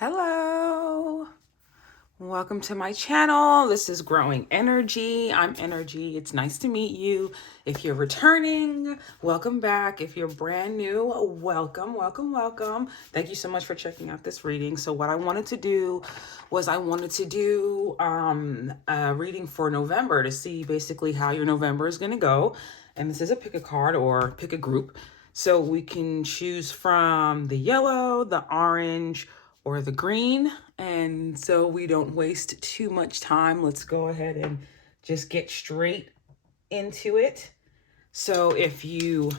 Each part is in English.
Hello, welcome to my channel. This is Growing Energy. I'm Energy. It's nice to meet you. If you're returning, welcome back. If you're brand new, welcome, welcome, welcome. Thank you so much for checking out this reading. So what I wanted to do was a reading for November to see basically how your November is going to go. And this is a pick a card or pick a group. So we can choose from the yellow, the orange, or the green. And so we don't waste too much time, let's go ahead and just get straight into it. So if you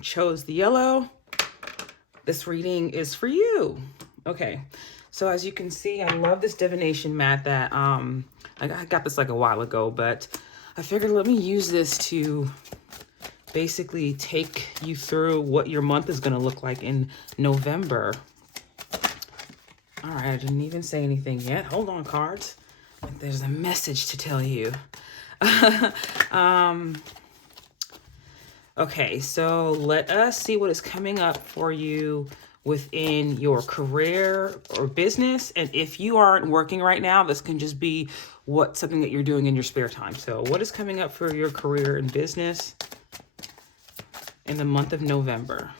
chose the yellow, this reading is for you. Okay, so as you can see, I love this divination mat that I got this like a while ago, but I figured let me use this to basically take you through what your month is going to look like in November. All right, I didn't even say anything yet. Hold on, cards. There's a message to tell you. Okay, so let us see what is coming up for you within your career or business. And if you aren't working right now, this can just be something that you're doing in your spare time. So what is coming up for your career and business in the month of November?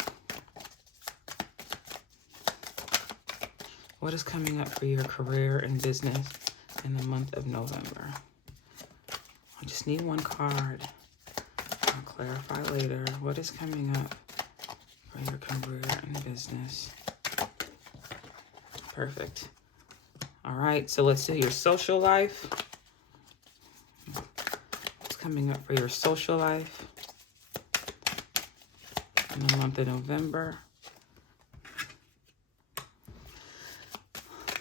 What is coming up for your career and business in the month of November? I just need one card. I'll clarify later. What is coming up for your career and business? Perfect. All right, so let's do your social life. What's coming up for your social life in the month of November?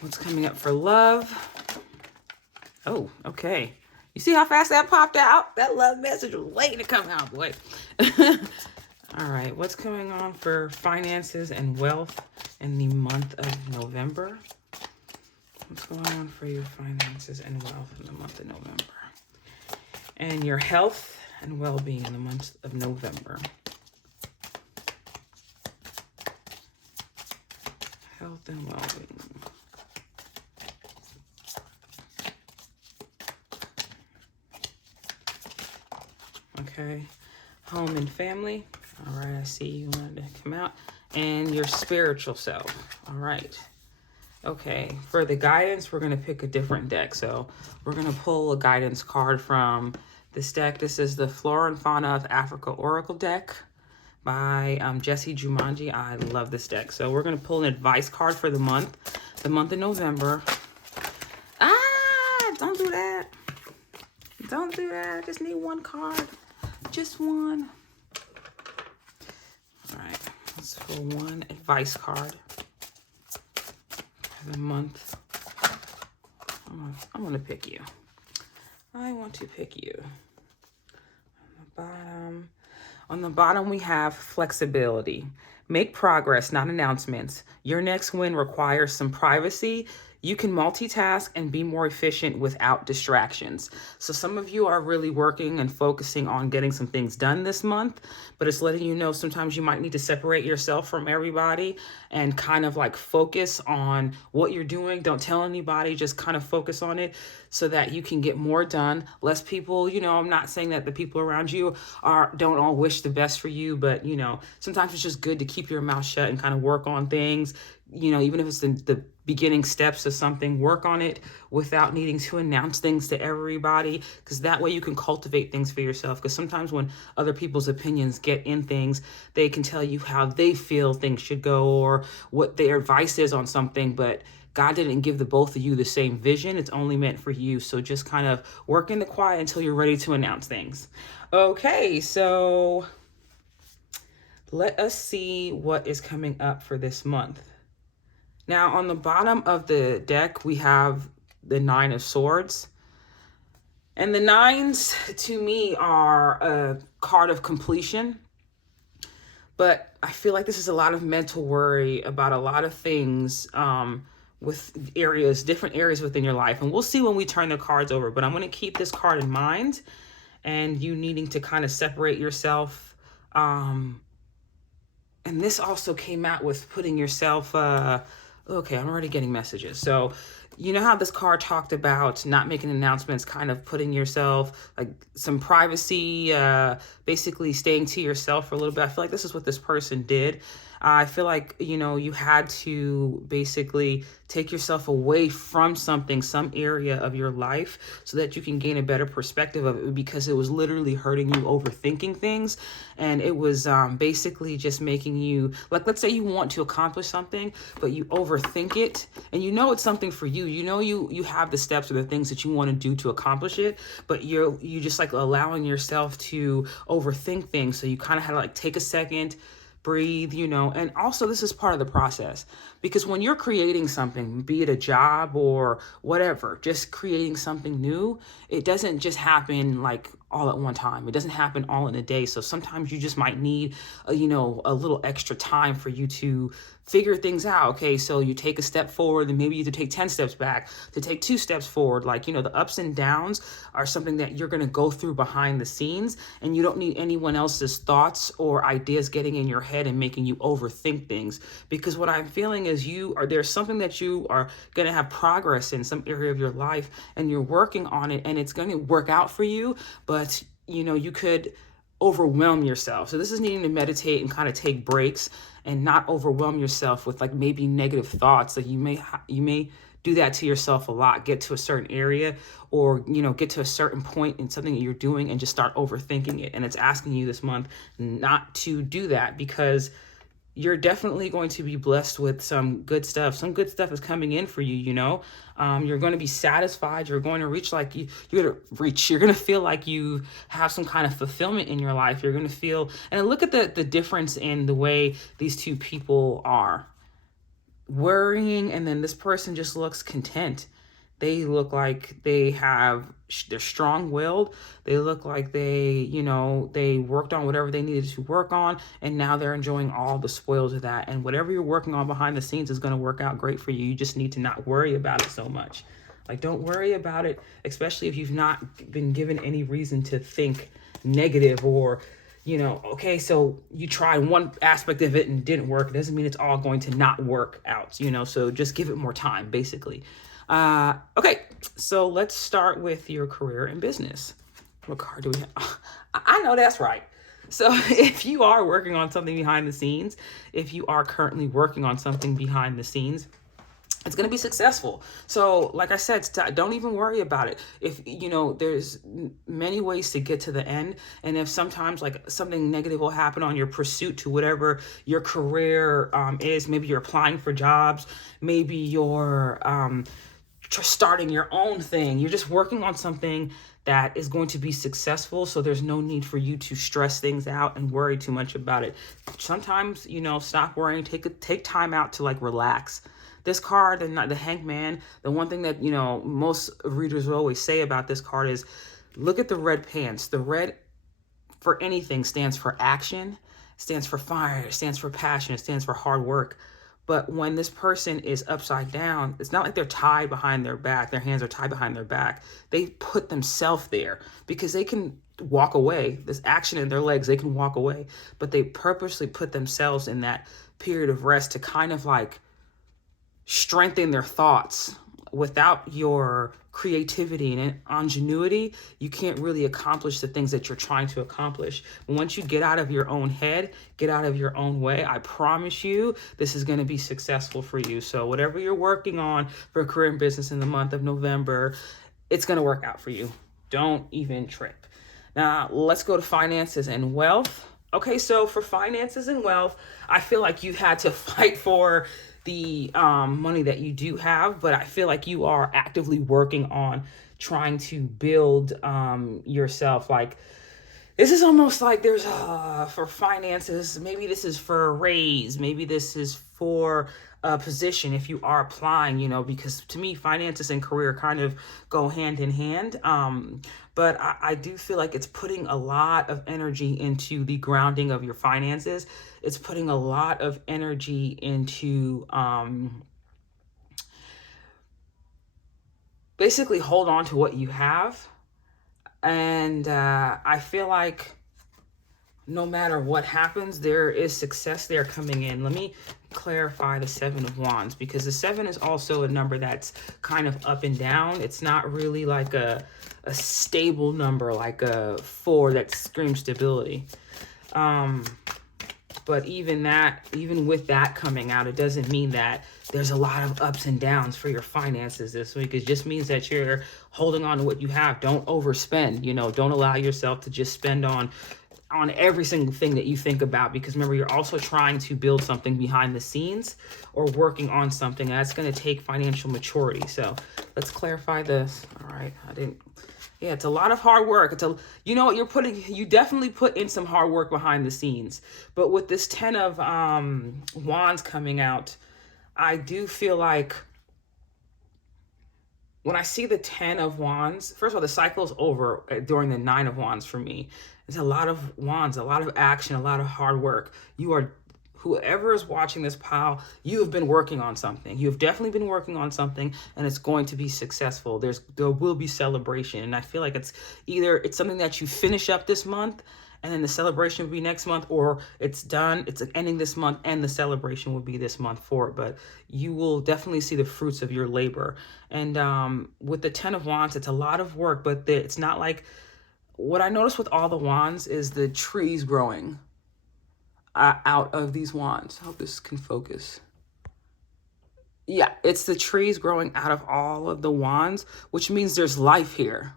What's coming up for love? Oh, okay. You see how fast that popped out? That love message was waiting to come out, boy. All right, what's going on for finances and wealth in the month of November? What's going on for your finances and wealth in the month of November? And your health and well-being in the month of November. Health and well-being. Okay, home and family. All right, I see you wanted to come out. And your spiritual self. All right. Okay, for the guidance, we're going to pick a different deck. So we're going to pull a guidance card from this deck. This is the Flora and Fauna of Africa Oracle deck by Jesse Jumanji. I love this deck. So we're going to pull an advice card for the month of November. Don't do that. Don't do that. I just need one card. Just one. All right, let's pull one advice card for the month. I'm gonna pick you. I want to pick you. On the bottom we have flexibility. Make progress, not announcements. Your next win requires some privacy. You can multitask and be more efficient without distractions. So some of you are really working and focusing on getting some things done this month, but it's letting you know sometimes you might need to separate yourself from everybody and kind of like focus on what you're doing. Don't tell anybody, just kind of focus on it so that you can get more done. Less people, I'm not saying that the people around you don't all wish the best for you, but sometimes it's just good to keep your mouth shut and kind of work on things. Even if it's the beginning steps of something, work on it without needing to announce things to everybody, because that way you can cultivate things for yourself. Because sometimes when other people's opinions get in things, they can tell you how they feel things should go or what their advice is on something, but God didn't give the both of you the same vision. It's only meant for you. So just kind of work in the quiet until you're ready to announce things. Okay, so let us see what is coming up for this month. Now, on the bottom of the deck, we have the Nine of Swords. And the nines, to me, are a card of completion. But I feel like this is a lot of mental worry about a lot of things with different areas within your life. And we'll see when we turn the cards over. But I'm going to keep this card in mind and you needing to kind of separate yourself. And this also came out with putting yourself Okay, I'm already getting messages. So, you know how this card talked about not making announcements, kind of putting yourself like some privacy, basically staying to yourself for a little bit. I feel like this is what this person did. I feel like, you had to basically take yourself away from something, some area of your life, so that you can gain a better perspective of it, because it was literally hurting you, overthinking things. And it was basically just making you, like, let's say you want to accomplish something, but you overthink it, and it's something for you. You have the steps or the things that you want to do to accomplish it, but you just like allowing yourself to overthink things. So you kind of had to like take a second, breathe, and also this is part of the process, because when you're creating something, be it a job or whatever, just creating something new, it doesn't just happen like all at one time. It doesn't happen all in a day. So sometimes you just might need a little extra time for you to figure things out. Okay, so you take a step forward, and maybe you have to take 10 steps back, to take 2 steps forward. Like, the ups and downs are something that you're going to go through behind the scenes, and you don't need anyone else's thoughts or ideas getting in your head and making you overthink things. Because what I'm feeling is there's something that you are going to have progress in some area of your life, and you're working on it, and it's going to work out for you, but you could overwhelm yourself. So this is needing to meditate and kind of take breaks and not overwhelm yourself with like maybe negative thoughts. Like you may do that to yourself a lot. Get to a certain area, or get to a certain point in something that you're doing and just start overthinking it. And it's asking you this month not to do that, because you're definitely going to be blessed with some good stuff. Some good stuff is coming in for you, You're going to be satisfied. You're going to reach you're going to feel like you have some kind of fulfillment in your life. You're going to feel, and look at the difference in the way these two people are worrying, and then this person just looks content. They look like they're strong-willed. They look like they worked on whatever they needed to work on, and now they're enjoying all the spoils of that. And whatever you're working on behind the scenes is going to work out great for you. You just need to not worry about it so much. Like, don't worry about it, especially if you've not been given any reason to think negative, or okay, so you tried one aspect of it and it didn't work. It doesn't mean it's all going to not work out, so just give it more time, basically. Okay, so let's start with your career and business. What card do we have? I know that's right. So if you are working on something behind the scenes, if you are currently working on something behind the scenes, it's going to be successful. So like I said, don't even worry about it. If, there's many ways to get to the end. And if sometimes like something negative will happen on your pursuit to whatever your career is, maybe you're applying for jobs, maybe you're starting your own thing. You're just working on something that is going to be successful. So there's no need for you to stress things out and worry too much about it. Sometimes, stop worrying, take time out to like relax. This card, the Hangman, the one thing that, most readers will always say about this card is, look at the red pants. The red for anything stands for action, stands for fire, stands for passion, it stands for hard work. But when this person is upside down, it's not like they're tied behind their back. Their hands are tied behind their back. They put themselves there because they can walk away. This action in their legs, they can walk away. But they purposely put themselves in that period of rest to kind of like strengthen their thoughts. Without your creativity and ingenuity, you can't really accomplish the things that you're trying to accomplish. But once you get out of your own head, get out of your own way, I promise you, this is going to be successful for you. So whatever you're working on for career and business in the month of November, it's going to work out for you. Don't even trip. Now, let's go to finances and wealth. Okay, so for finances and wealth, I feel like you've had to fight for the money that you do have, but I feel like you are actively working on trying to build yourself. Like, this is almost like there's for finances, maybe this is for a raise, maybe this is for a position if you are applying, because to me, finances and career kind of go hand in hand. But I do feel like it's putting a lot of energy into the grounding of your finances. It's putting a lot of energy into basically hold on to what you have. And I feel like no matter what happens, there is success there coming in. Let me clarify the Seven of Wands, because the seven is also a number that's kind of up and down. It's not really like a stable number like a 4 that screams stability. But even with that coming out, it doesn't mean that there's a lot of ups and downs for your finances this week. It just means that you're holding on to what you have. Don't overspend, don't allow yourself to just spend on every single thing that you think about, because remember, you're also trying to build something behind the scenes or working on something that's going to take financial maturity. So let's clarify this. All right. Yeah, it's a lot of hard work. You know what, you definitely put in some hard work behind the scenes. But with this 10 of Wands coming out, I do feel like when I see the 10 of Wands, first of all, the cycle is over during the 9 of Wands for me. There's a lot of wands, a lot of action, a lot of hard work. Whoever is watching this pile, you have been working on something. You have definitely been working on something, and it's going to be successful. There will be celebration. And I feel like it's something that you finish up this month, and then the celebration will be next month, or it's done, it's ending this month, and the celebration will be this month for it. But you will definitely see the fruits of your labor. And with the 10 of Wands, it's a lot of work, but it's not like, what I noticed with all the wands is the trees growing out of these wands. I hope this can focus. Yeah, it's the trees growing out of all of the wands, which means there's life here.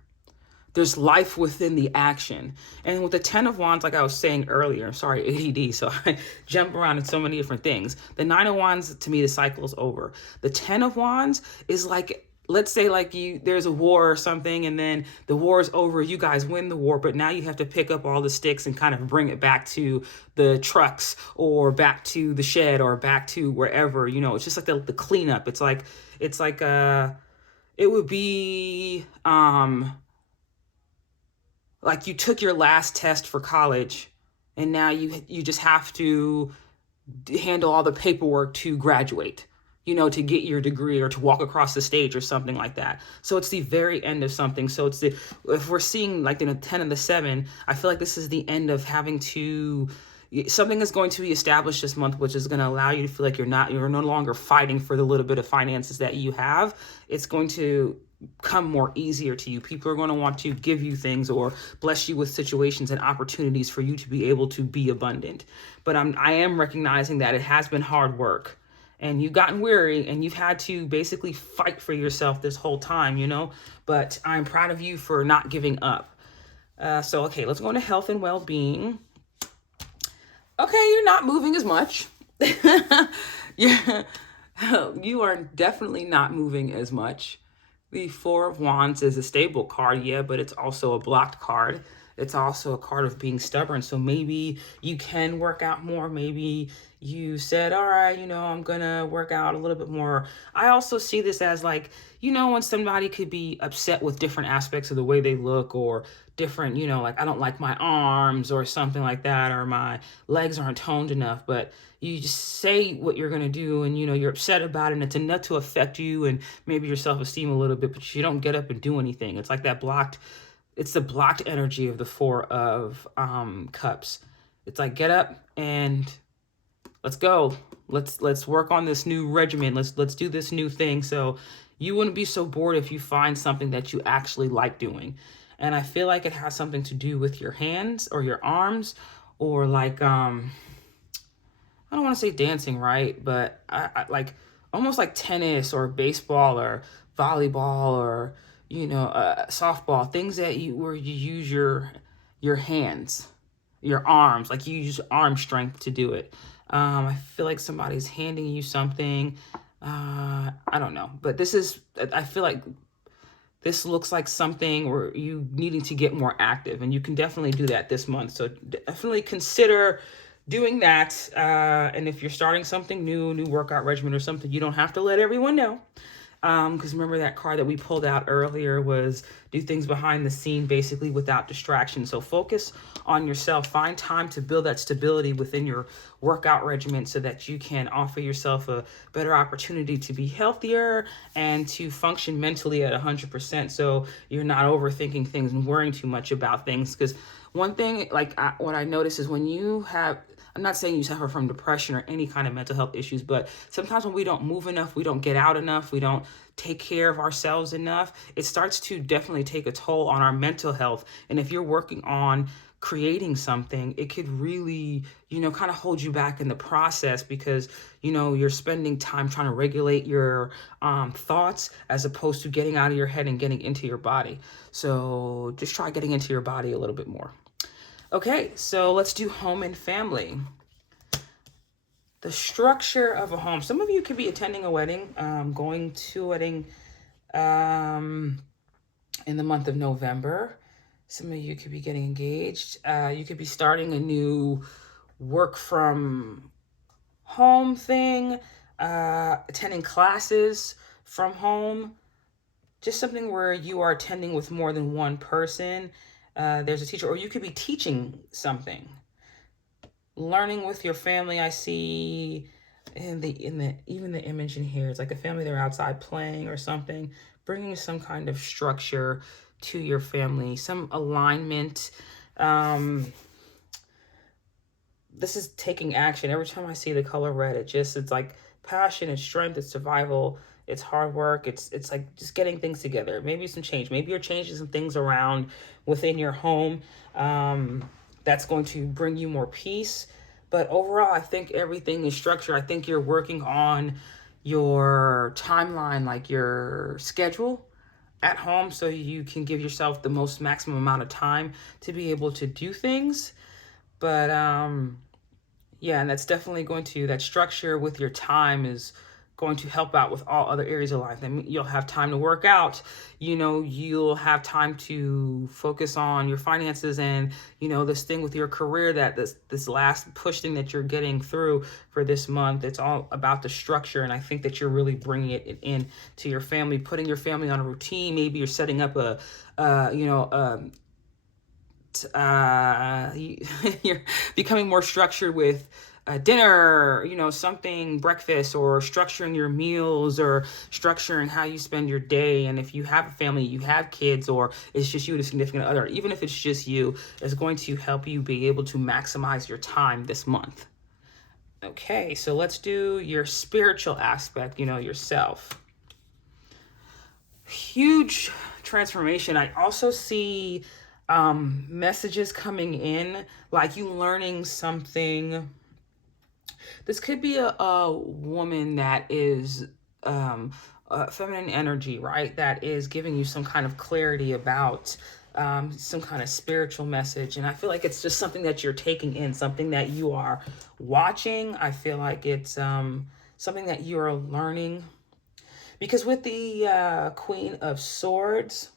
There's life within the action. And with the 10 of Wands, like I was saying earlier, sorry, ADD, so I jump around in so many different things. The 9 of Wands, to me, the cycle is over. The 10 of Wands is like, let's say like there's a war or something, and then the war is over, you guys win the war, but now you have to pick up all the sticks and kind of bring it back to the trucks or back to the shed or back to wherever, it's just like the cleanup. It's like it would be like you took your last test for college, and now you just have to handle all the paperwork to graduate, to get your degree or to walk across the stage or something like that. So it's the very end of something. So if we're seeing like the 10 and the 7, I feel like this is the end of having to, something is going to be established this month, which is going to allow you to feel like you're no longer fighting for the little bit of finances that you have. It's going to come more easier to you. People are going to want to give you things or bless you with situations and opportunities for you to be able to be abundant. But I am recognizing that it has been hard work, and you've gotten weary, and you've had to basically fight for yourself this whole time, but I'm proud of you for not giving up. Okay, let's go into health and well-being. Okay, you're not moving as much. You are definitely not moving as much. The 4 of Wands is a stable card, yeah, but it's also a blocked card. It's also a card of being stubborn. So maybe you can work out more. Maybe you said, all right, I'm going to work out a little bit more. I also see this as like, when somebody could be upset with different aspects of the way they look, or different, like I don't like my arms or something like that, or my legs aren't toned enough, but you just say what you're going to do, and you're upset about it, and it's enough to affect you and maybe your self-esteem a little bit, but you don't get up and do anything. It's like it's the blocked energy of the 4 of Cups. It's like, get up and let's go. Let's work on this new regimen. Let's do this new thing. So you wouldn't be so bored if you find something that you actually like doing. And I feel like it has something to do with your hands or your arms, or like I don't want to say dancing, right? But I like almost like tennis or baseball or volleyball or softball, things where you use your hands, your arms, like you use arm strength to do it. I feel like somebody's handing you something. I don't know, but I feel like this looks like something where you needing to get more active, and you can definitely do that this month. So definitely consider doing that. And if you're starting something new workout regimen or something, you don't have to let everyone know. Because remember that card that we pulled out earlier was do things behind the scene, basically without distraction. So focus on yourself. Find time to build that stability within your workout regimen so that you can offer yourself a better opportunity to be healthier and to function mentally at 100%. So you're not overthinking things and worrying too much about things. Because one thing, like what I notice is when you have, I'm not saying you suffer from depression or any kind of mental health issues, but sometimes when we don't move enough, we don't get out enough, we don't take care of ourselves enough, it starts to definitely take a toll on our mental health. And if you're working on creating something, it could really, kind of hold you back in the process because, you're spending time trying to regulate your thoughts as opposed to getting out of your head and getting into your body. So just try getting into your body a little bit more. Okay, so let's do home and family. The structure of a home. Some of you could be attending a wedding, going to a wedding in the month of November. Some of you could be getting engaged. You could be starting a new work from home thing, attending classes from home. Just something where you are attending with more than one person. There's a teacher, or you could be teaching something. Learning with your family, I see even the image in here. It's like a family, they're outside playing or something, bringing some kind of structure to your family, some alignment. This is taking action. Every time I see the color red, it's like passion, it's strength, it's survival, it's hard work. It's like just getting things together. Maybe some change. Maybe you're changing some things around within your home. That's going to bring you more peace. But overall, I think everything is structured. I think you're working on your timeline, like your schedule at home, so you can give yourself the most maximum amount of time to be able to do things. But yeah, and that's definitely that structure with your time is going to help out with all other areas of life. I mean, you'll have time to work out, you'll have time to focus on your finances and, this thing with your career, that this last push thing that you're getting through for this month. It's all about the structure. And I think that you're really bringing it in to your family, putting your family on a routine. Maybe you're setting up you're becoming more structured with dinner, something, breakfast, or structuring your meals, or structuring how you spend your day. And if you have a family, you have kids, or it's just you and a significant other, even if it's just you, it's going to help you be able to maximize your time this month. Okay, so let's do your spiritual aspect, yourself. Huge transformation. I also see messages coming in, like you learning something. This could be a woman that is feminine energy, right? That is giving you some kind of clarity about some kind of spiritual message. And I feel like it's just something that you're taking in, something that you are watching. I feel like it's something that you're learning. Because with the Queen of Swords,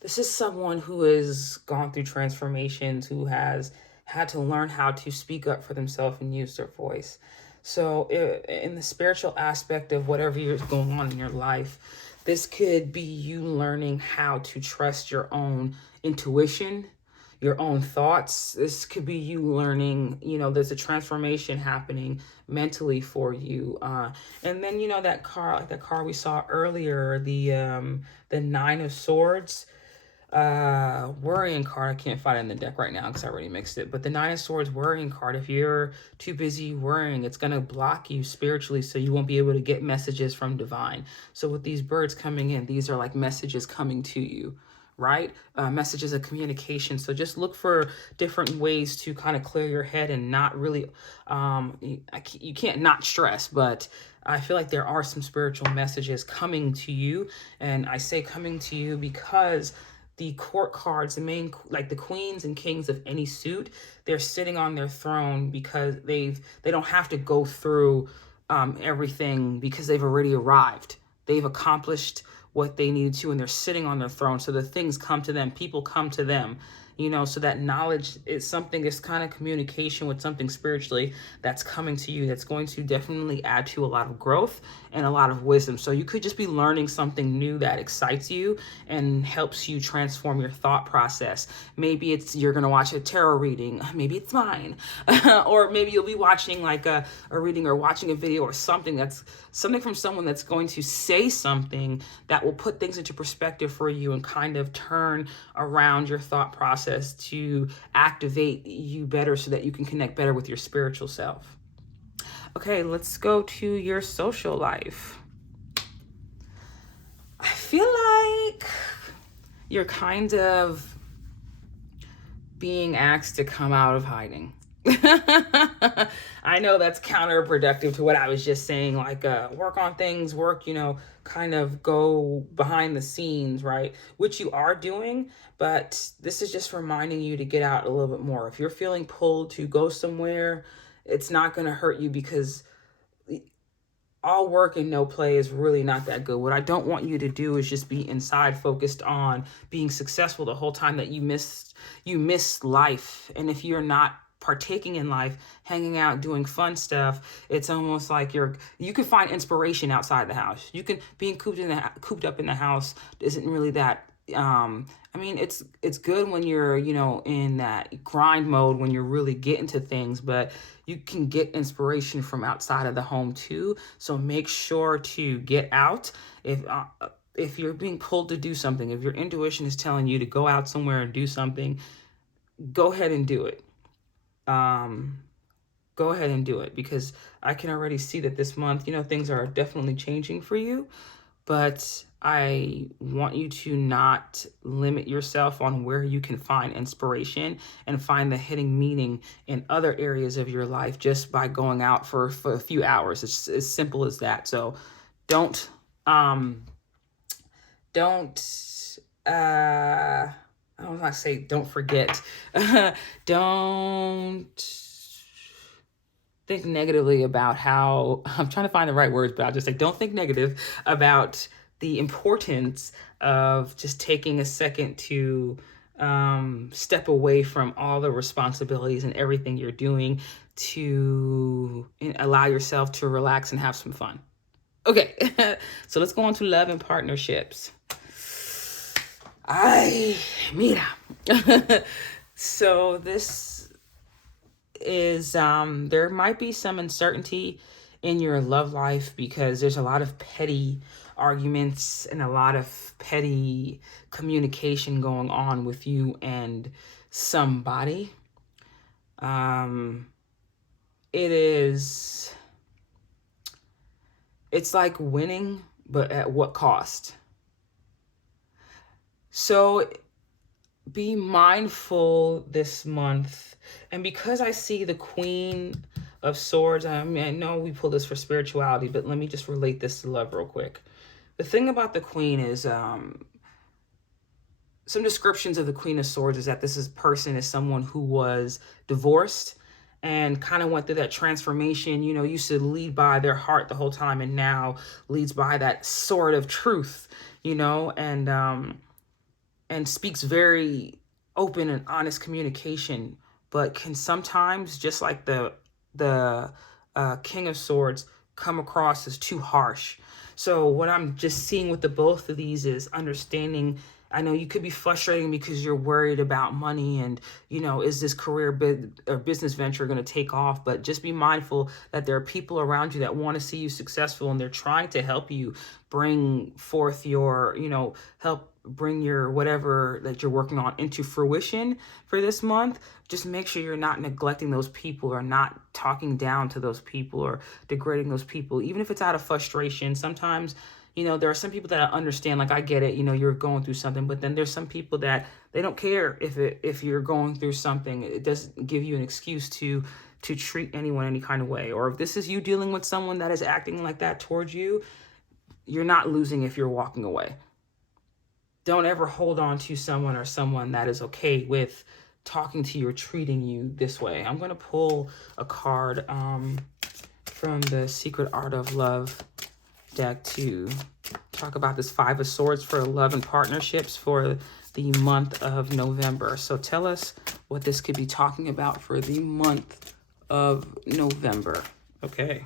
this is someone who has gone through transformations, who has had to learn how to speak up for themselves and use their voice. So in the spiritual aspect of whatever is going on in your life, this could be you learning how to trust your own intuition, your own thoughts. This could be you learning, there's a transformation happening mentally for you. And then, that car we saw earlier, the Nine of Swords, worrying card. I can't find it in the deck right now because I already mixed it. But the Nine of Swords worrying card, if you're too busy worrying, it's going to block you spiritually, so you won't be able to get messages from divine. So with these birds coming in, these are like messages coming to you, right? Messages of communication. So just look for different ways to kind of clear your head and not really, you can't not stress, but I feel like there are some spiritual messages coming to you. And I say coming to you because the court cards, like the queens and kings of any suit, they're sitting on their throne because they don't have to go through everything, because they've already arrived. They've accomplished what they needed to, and they're sitting on their throne. So the things come to them, people come to them, so that knowledge is something, it's kind of communication with something spiritually that's coming to you that's going to definitely add to a lot of growth and a lot of wisdom. So you could just be learning something new that excites you and helps you transform your thought process. Maybe it's you're going to watch a tarot reading, maybe it's mine, or maybe you'll be watching like a reading or watching a video or something from someone that's going to say something that will put things into perspective for you and kind of turn around your thought process to activate you better so that you can connect better with your spiritual self. Okay, let's go to your social life. I feel like you're kind of being asked to come out of hiding. I know that's counterproductive to what I was just saying, like work on things, kind of go behind the scenes, right? Which you are doing, but this is just reminding you to get out a little bit more. If you're feeling pulled to go somewhere, it's not going to hurt you, because all work and no play is really not that good. What I don't want you to do is just be inside focused on being successful the whole time that you miss life. And if you're not partaking in life, hanging out, doing fun stuff, it's almost like you can find inspiration outside the house. You can being cooped up in the house isn't really that it's good when you're, in that grind mode, when you're really getting to things, but you can get inspiration from outside of the home too. So make sure to get out. If you're being pulled to do something, if your intuition is telling you to go out somewhere and do something, go ahead and do it. Go ahead and do it, because I can already see that this month, things are definitely changing for you, but I want you to not limit yourself on where you can find inspiration and find the hidden meaning in other areas of your life just by going out for a few hours. It's as simple as that. So don't I don't want to say don't forget. Don't think negatively about how, I'm trying to find the right words, but I'll just say don't think negative about the importance of just taking a second to step away from all the responsibilities and everything you're doing to allow yourself to relax and have some fun. Okay, so let's go on to love and partnerships. Ay, mira. So this is, there might be some uncertainty in your love life because there's a lot of petty arguments and a lot of petty communication going on with you and somebody. It's like winning, but at what cost? So be mindful this month. And because I see the Queen of Swords, I know we pull this for spirituality, but let me just relate this to love real quick. The thing about the Queen is, some descriptions of the Queen of Swords is that this person is someone who was divorced and kind of went through that transformation, used to lead by their heart the whole time and now leads by that sword of truth, and speaks very open and honest communication, but can sometimes, just like the King of Swords, come across as too harsh. So what I'm just seeing with the both of these is understanding. I know you could be frustrating because you're worried about money and, is this career or business venture going to take off? But just be mindful that there are people around you that want to see you successful and they're trying to help you bring forth your, help bring your whatever that you're working on into fruition for this month. Just make sure you're not neglecting those people or not talking down to those people or degrading those people, even if it's out of frustration. Sometimes, there are some people that understand, like, I get it, you're going through something, but then there's some people that they don't care if you're going through something. It doesn't give you an excuse to treat anyone any kind of way. Or if this is you dealing with someone that is acting like that towards you, you're not losing if you're walking away. Don't ever hold on to someone or someone that is okay with talking to you or treating you this way. I'm going to pull a card from the Secret Art of Love deck to talk about this Five of Swords for love and partnerships for the month of November. So tell us what this could be talking about for the month of November. Okay.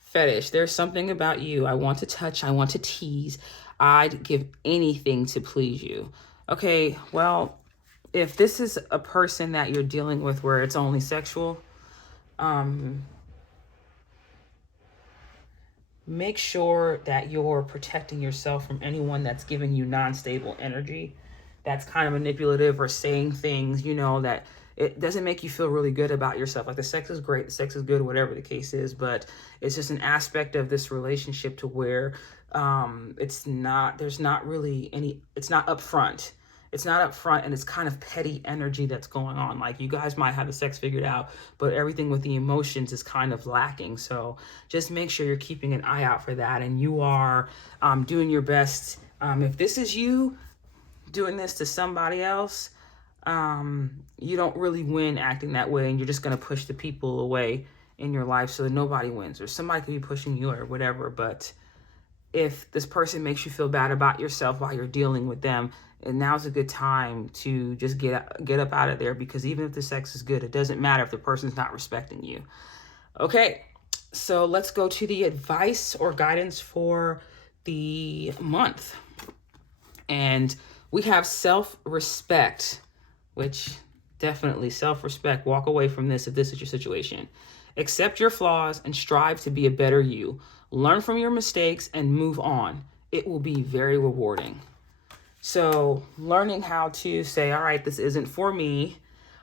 Fetish. There's something about you. I want to touch. I want to tease. I'd give anything to please you. Okay, well, if this is a person that you're dealing with where it's only sexual, make sure that you're protecting yourself from anyone that's giving you non-stable energy, that's kind of manipulative or saying things, you know, that it doesn't make you feel really good about yourself. Like the sex is great, the sex is good, whatever the case is, but it's just an aspect of this relationship to where there's not really any, it's not upfront. It's not upfront, and it's kind of petty energy that's going on. Like you guys might have the sex figured out, but everything with the emotions is kind of lacking. So just make sure you're keeping an eye out for that, and you are doing your best. If this is you doing this to somebody else, you don't really win acting that way, and you're just going to push the people away in your life so that nobody wins, or somebody could be pushing you or whatever. But if this person makes you feel bad about yourself while you're dealing with them, and now's a good time to just get up out of there, because even if the sex is good, it doesn't matter if the person's not respecting you. Okay, so let's go to the advice or guidance for the month. And we have self-respect, which definitely self-respect. Walk away from this if this is your situation. Accept your flaws and strive to be a better you. Learn from your mistakes and move on. It will be very rewarding. So learning how to say, all right, this isn't for me.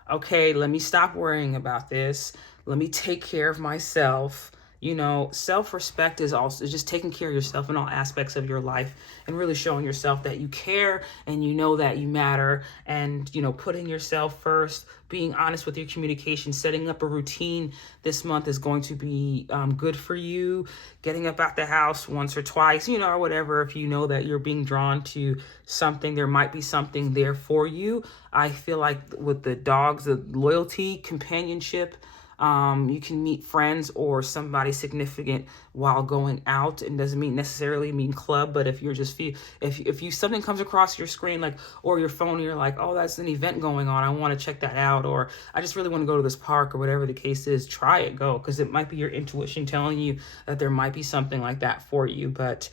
Okay, let me stop worrying about this. Let me take care of myself. You know, self-respect is also just taking care of yourself in all aspects of your life and really showing yourself that you care and you know that you matter, and, you know, putting yourself first, being honest with your communication, setting up a routine this month is going to be good for you. Getting up out the house once or twice, you know, or whatever. If you know that you're being drawn to something, there might be something there for you. I feel like with the dogs, the loyalty, companionship, you can meet friends or somebody significant while going out. It doesn't necessarily mean club, but if you're just if you something comes across your screen, like, or your phone, and you're like, oh, that's an event going on, I want to check that out, or I just really want to go to this park, or whatever the case is, try it, go, because it might be your intuition telling you that there might be something like that for you. But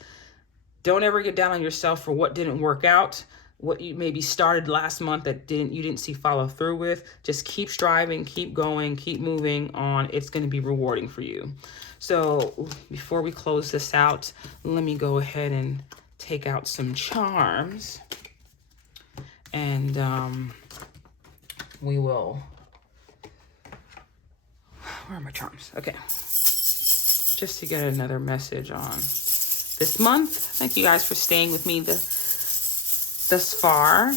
don't ever get down on yourself for what didn't work out, what you maybe started last month that you didn't see follow through with. Just keep striving, keep going, keep moving on. It's going to be rewarding for you. So before we close this out, let me go ahead and take out some charms, and we will, where are my charms? Okay, just to get another message on this month. Thank you guys for staying with me thus far.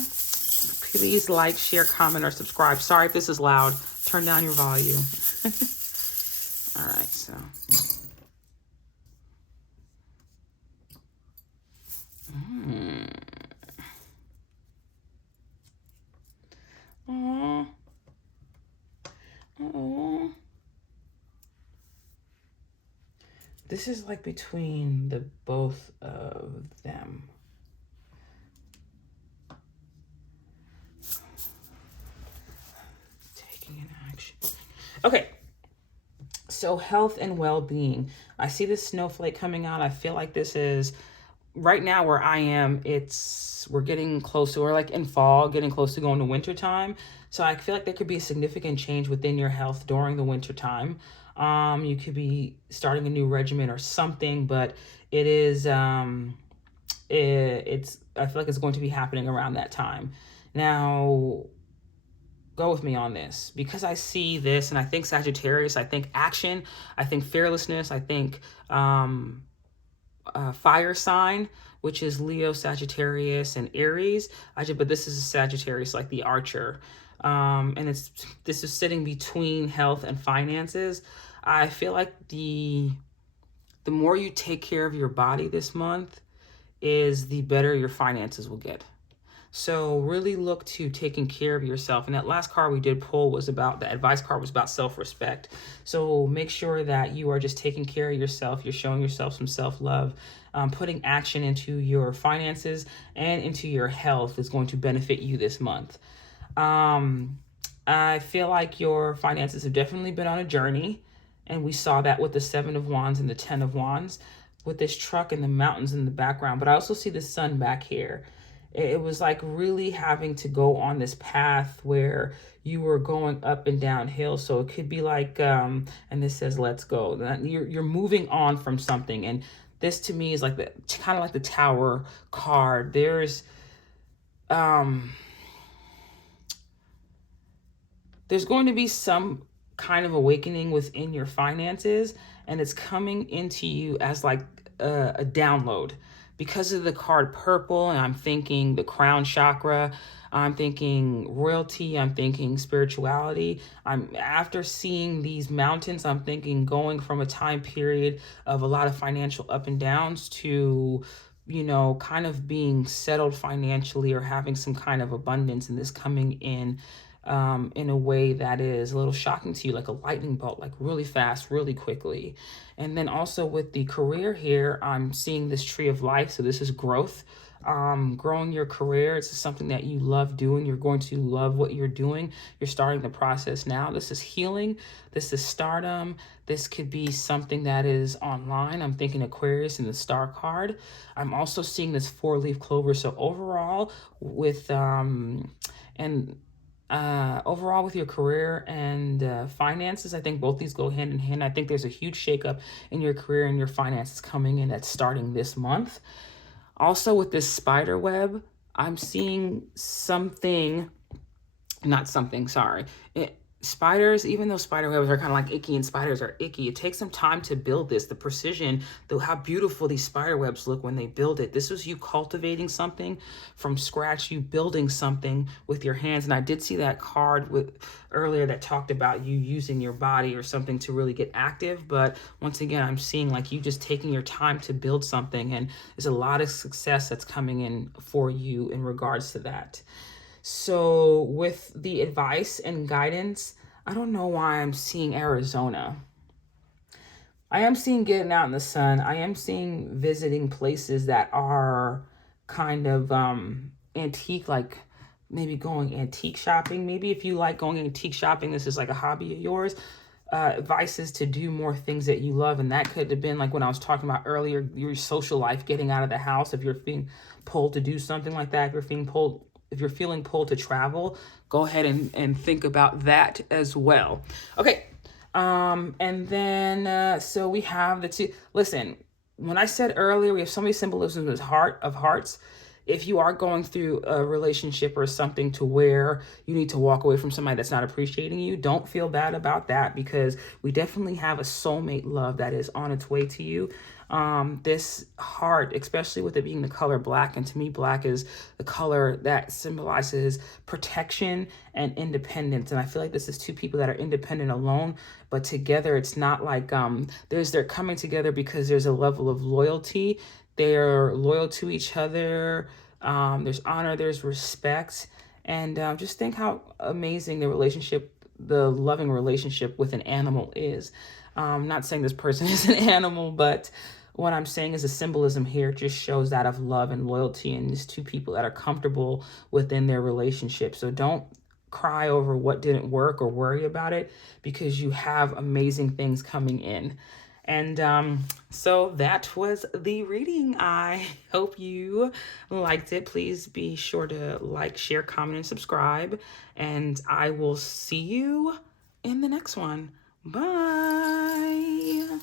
Please like, share, comment, or subscribe. Sorry if this is loud. Turn down your volume. All right, so. Aww. Aww. This is like between the both of them. Okay, so health and well-being. I see this snowflake coming out. I feel like this is, right now where I am, we're getting close to, we're like in fall, getting close to going to winter time. So I feel like there could be a significant change within your health during the winter time. You could be starting a new regimen or something, but it is, I feel like it's going to be happening around that time. Now, go with me on this, because I see this and I think Sagittarius, I think action, I think fearlessness, I think fire sign, which is Leo, Sagittarius, and Aries. But this is a Sagittarius, like the archer. And this is sitting between health and finances. I feel like the more you take care of your body this month is the better your finances will get. So really look to taking care of yourself. And that last card we did pull was about, the advice card was about self-respect. So make sure that you are just taking care of yourself. You're showing yourself some self-love. Putting action into your finances and into your health is going to benefit you this month. I feel like your finances have definitely been on a journey. And we saw that with the 7 of Wands and the 10 of Wands, with this truck and the mountains in the background. But I also see the sun back here. It was like really having to go on this path where you were going up and downhill. So it could be like, and this says, let's go. You're moving on from something. And this to me is like the kind of like the Tower card. There's going to be some kind of awakening within your finances, and it's coming into you as like a download. Because of the card purple, and I'm thinking the crown chakra, I'm thinking royalty, I'm thinking spirituality. After seeing these mountains, I'm thinking going from a time period of a lot of financial up and downs to, you know, kind of being settled financially or having some kind of abundance, and this coming in a way that is a little shocking to you, like a lightning bolt, like really fast, really quickly. And then also with the career here, I'm seeing this tree of life. So this is growth, growing your career. It's something that you love doing. You're going to love what you're doing. You're starting the process now. This is healing. This is stardom. This could be something that is online. I'm thinking Aquarius in the star card. I'm also seeing this 4-leaf clover. So overall with, overall with your career and finances, I think both these go hand in hand. I think there's a huge shakeup in your career and your finances coming in that's starting this month. Also with this spider web, I'm seeing spiders, even though spider webs are kind of like icky and spiders are icky, it takes some time to build this. The precision, how beautiful these spider webs look when they build it. This was you cultivating something from scratch, you building something with your hands. And I did see that card earlier that talked about you using your body or something to really get active. But once again, I'm seeing like you just taking your time to build something, and there's a lot of success that's coming in for you in regards to that. So with the advice and guidance, I don't know why I'm seeing Arizona. I am seeing getting out in the sun. I am seeing visiting places that are kind of antique, like maybe going antique shopping. Maybe if you like going antique shopping, this is like a hobby of yours. Advice is to do more things that you love. And that could have been like when I was talking about earlier, your social life, getting out of the house. If you're being pulled to do something like that, if you're feeling pulled to travel, go ahead and think about that as well. Okay. And then, so we have the two. Listen, when I said earlier, we have so many symbolisms of hearts. If you are going through a relationship or something to where you need to walk away from somebody that's not appreciating you, don't feel bad about that, because we definitely have a soulmate love that is on its way to you. This heart, especially with it being the color black, and to me, black is the color that symbolizes protection and independence. And I feel like this is two people that are independent alone, but together it's not like they're coming together because there's a level of loyalty. They're loyal to each other. There's honor, there's respect. And just think how amazing the loving relationship with an animal is. I'm not saying this person is an animal, but what I'm saying is the symbolism here just shows that of love and loyalty, and these two people that are comfortable within their relationship. So don't cry over what didn't work or worry about it, because you have amazing things coming in. And so that was the reading. I hope you liked it. Please be sure to like, share, comment, and subscribe. And I will see you in the next one. Bye.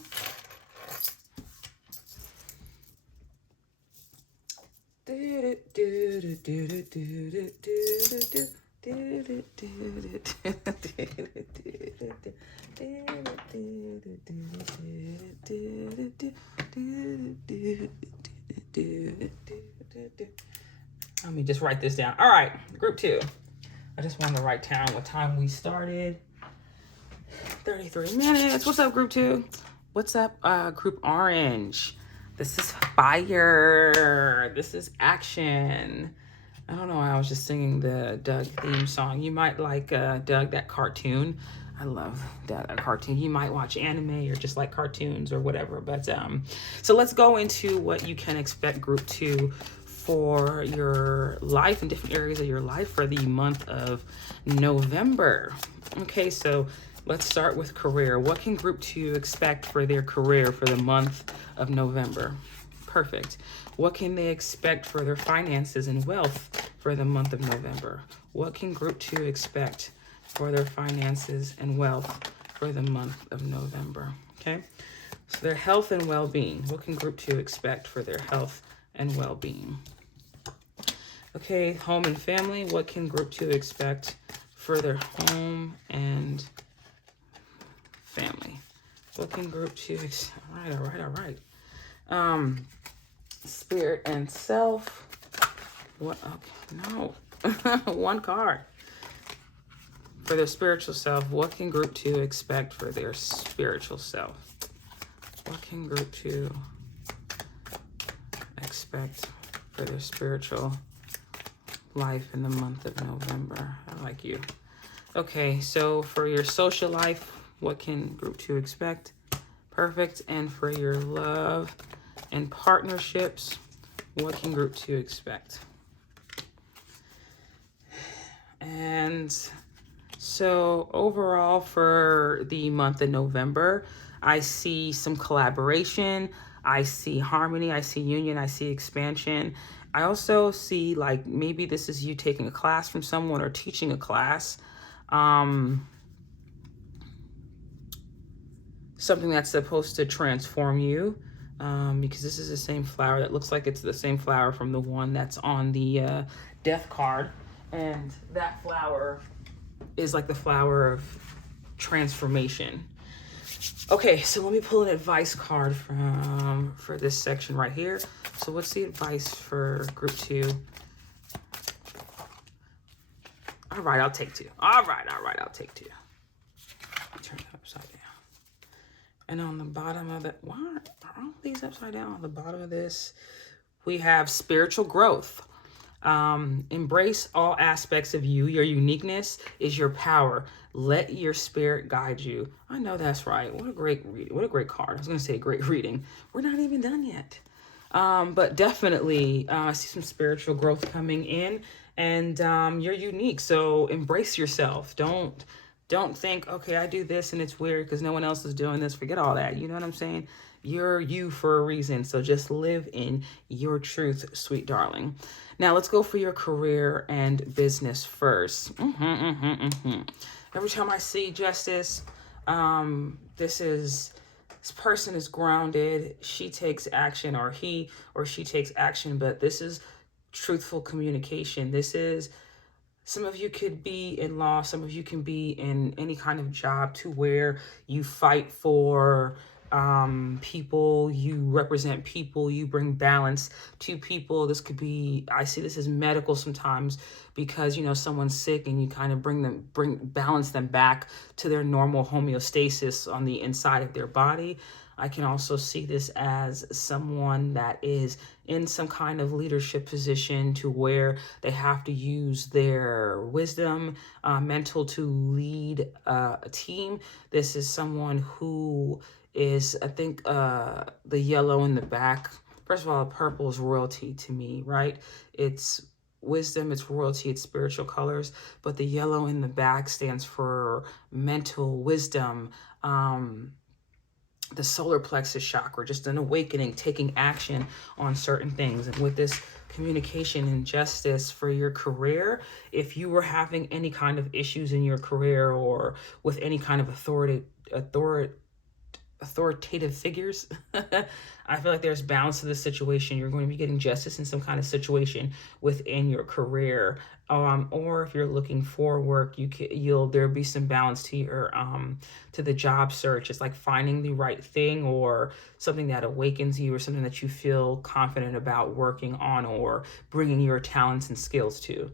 Let me just write this down. All right, group 2. I just wanted to write down what time we started. 33 minutes. What's up, group 2? What's up, group Orange? This is fire. This is action. I don't know. I was just singing the Doug theme song. You might like Doug, that cartoon. I love that cartoon. You might watch anime or just like cartoons or whatever. But so let's go into what you can expect group 2 for your life in different areas of your life for the month of November. Okay, so let's start with career. What can group 2 expect for their career for the month of November? Perfect. What can they expect for their finances and wealth for the month of November? What can group 2 expect for their finances and wealth for the month of November? Okay. So their health and well-being. What can group 2 expect for their health and well-being? Okay, home and family. What can group 2 expect for their home and family? What can group 2 expect? All right. Spirit and self. What? Okay, no. One card. For their spiritual self, what can group 2 expect for their spiritual self? What can group 2 expect for their spiritual life in the month of November? I like you. Okay, so for your social life, what can group 2 expect? Perfect. And for your love and partnerships, what can group 2 expect? And so overall for the month of November, I see some collaboration, I see harmony, I see union, I see expansion. I also see like maybe this is you taking a class from someone or teaching a class. Something that's supposed to transform you. Because this is the same flower that looks like it's the same flower from the one that's on the death card. And that flower is like the flower of transformation. Okay, so let me pull an advice card for this section right here. So what's the advice for group 2? All right, I'll take 2. All right, I'll take 2. Turn it upside down. And on the bottom of it, why are all these upside down? On the bottom of this, we have spiritual growth. Embrace all aspects of you. Your uniqueness is your power. Let your spirit guide you. I know that's right. What a great read. What a great card. I was going to say great reading. We're not even done yet. But definitely I see some spiritual growth coming in, and you're unique. So embrace yourself. Don't think, okay, I do this and it's weird because no one else is doing this. Forget all that. You know what I'm saying? You're you for a reason. So just live in your truth, sweet darling. Now let's go for your career and business first. Every time I see Justice, this person is grounded. She takes action, or he or she takes action, but this is truthful communication. This is, some of you could be in law, some of you can be in any kind of job to where you fight for people, you represent people, you bring balance to people. This could be, I see this as medical sometimes, because, you know, someone's sick and you kind of balance them back to their normal homeostasis on the inside of their body. I can also see this as someone that is in some kind of leadership position to where they have to use their wisdom, mental, to lead a team. This is someone who is, I think, the yellow in the back. First of all, purple is royalty to me, right? It's wisdom, it's royalty, it's spiritual colors. But the yellow in the back stands for mental wisdom, the solar plexus chakra, just an awakening, taking action on certain things. And with this communication and justice for your career, if you were having any kind of issues in your career or with any kind of authoritative figures, I feel like there's balance to the situation. You're going to be getting justice in some kind of situation within your career, or if you're looking for work, there'll be some balance to your to the job search. It's like finding the right thing, or something that awakens you, or something that you feel confident about working on or bringing your talents and skills to.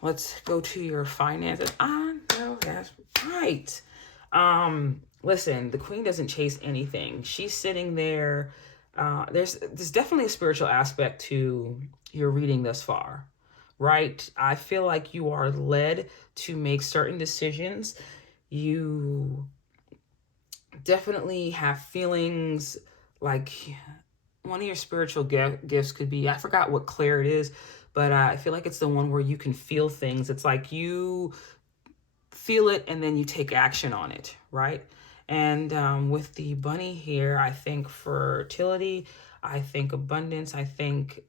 Let's go to your finances. I know that's right. Listen, the queen doesn't chase anything. She's sitting there. There's definitely a spiritual aspect to your reading thus far, right? I feel like you are led to make certain decisions. You definitely have feelings like one of your spiritual gifts could be, I forgot what clair it is, but I feel like it's the one where you can feel things. It's like you feel it and then you take action on it, right? And with the bunny here, I think fertility, I think abundance, I think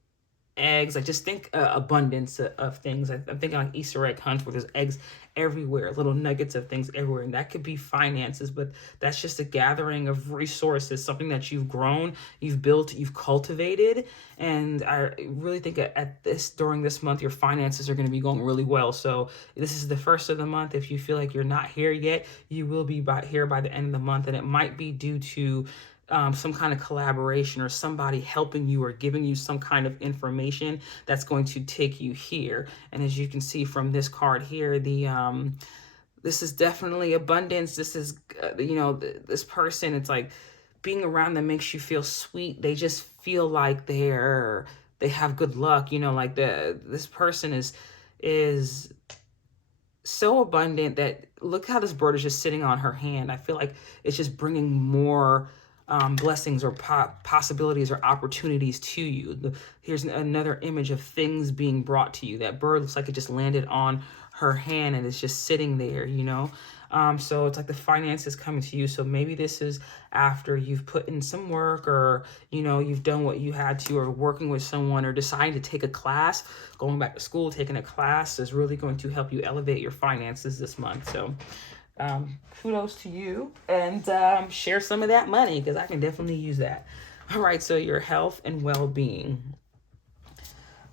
eggs. I just think abundance of things. I'm thinking like Easter egg hunts where there's eggs everywhere, little nuggets of things everywhere. And that could be finances, but that's just a gathering of resources, something that you've grown, you've built, you've cultivated. And I really think during this month, your finances are going to be going really well. So this is the first of the month. If you feel like you're not here yet, you will be here by the end of the month. And it might be due to some kind of collaboration or somebody helping you or giving you some kind of information that's going to take you here. And as you can see from this card here, this is definitely abundance. This is, this person, it's like being around them makes you feel sweet. They just feel like they have good luck, like this person is so abundant that look how this bird is just sitting on her hand. I feel like it's just bringing more blessings or possibilities or opportunities to you. Here's another image of things being brought to you. That bird looks like it just landed on her hand and it's just sitting there, so it's like the finances coming to you. So maybe this is after you've put in some work, or you've done what you had to, or working with someone, or deciding to take a class, going back to school, taking a class is really going to help you elevate your finances this month. So kudos to you, and share some of that money, because I can definitely use that. All right, so your health and well-being.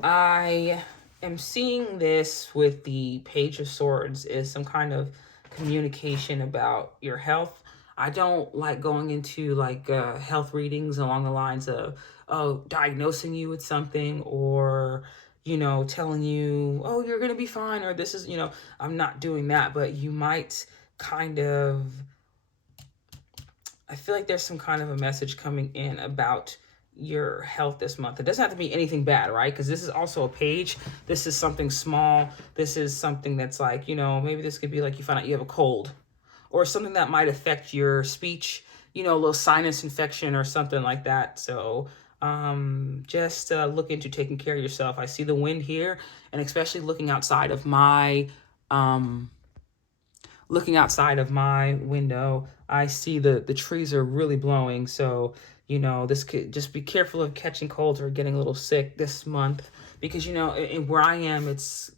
I am seeing this with the Page of Swords is some kind of communication about your health. I don't like going into like health readings along the lines of diagnosing you with something, or telling you, oh, you're gonna be fine, or this is, I'm not doing that. But you might kind of, I feel like there's some kind of a message coming in about your health this month. It doesn't have to be anything bad, right? Because this is also a page. This is something small. This is something that's like, maybe this could be like you find out you have a cold, or something that might affect your speech, a little sinus infection or something like that. So just look into taking care of yourself. I see the wind here, and especially looking outside of my window, I see the trees are really blowing. So, this could just be careful of catching colds or getting a little sick this month, because, where I am, it's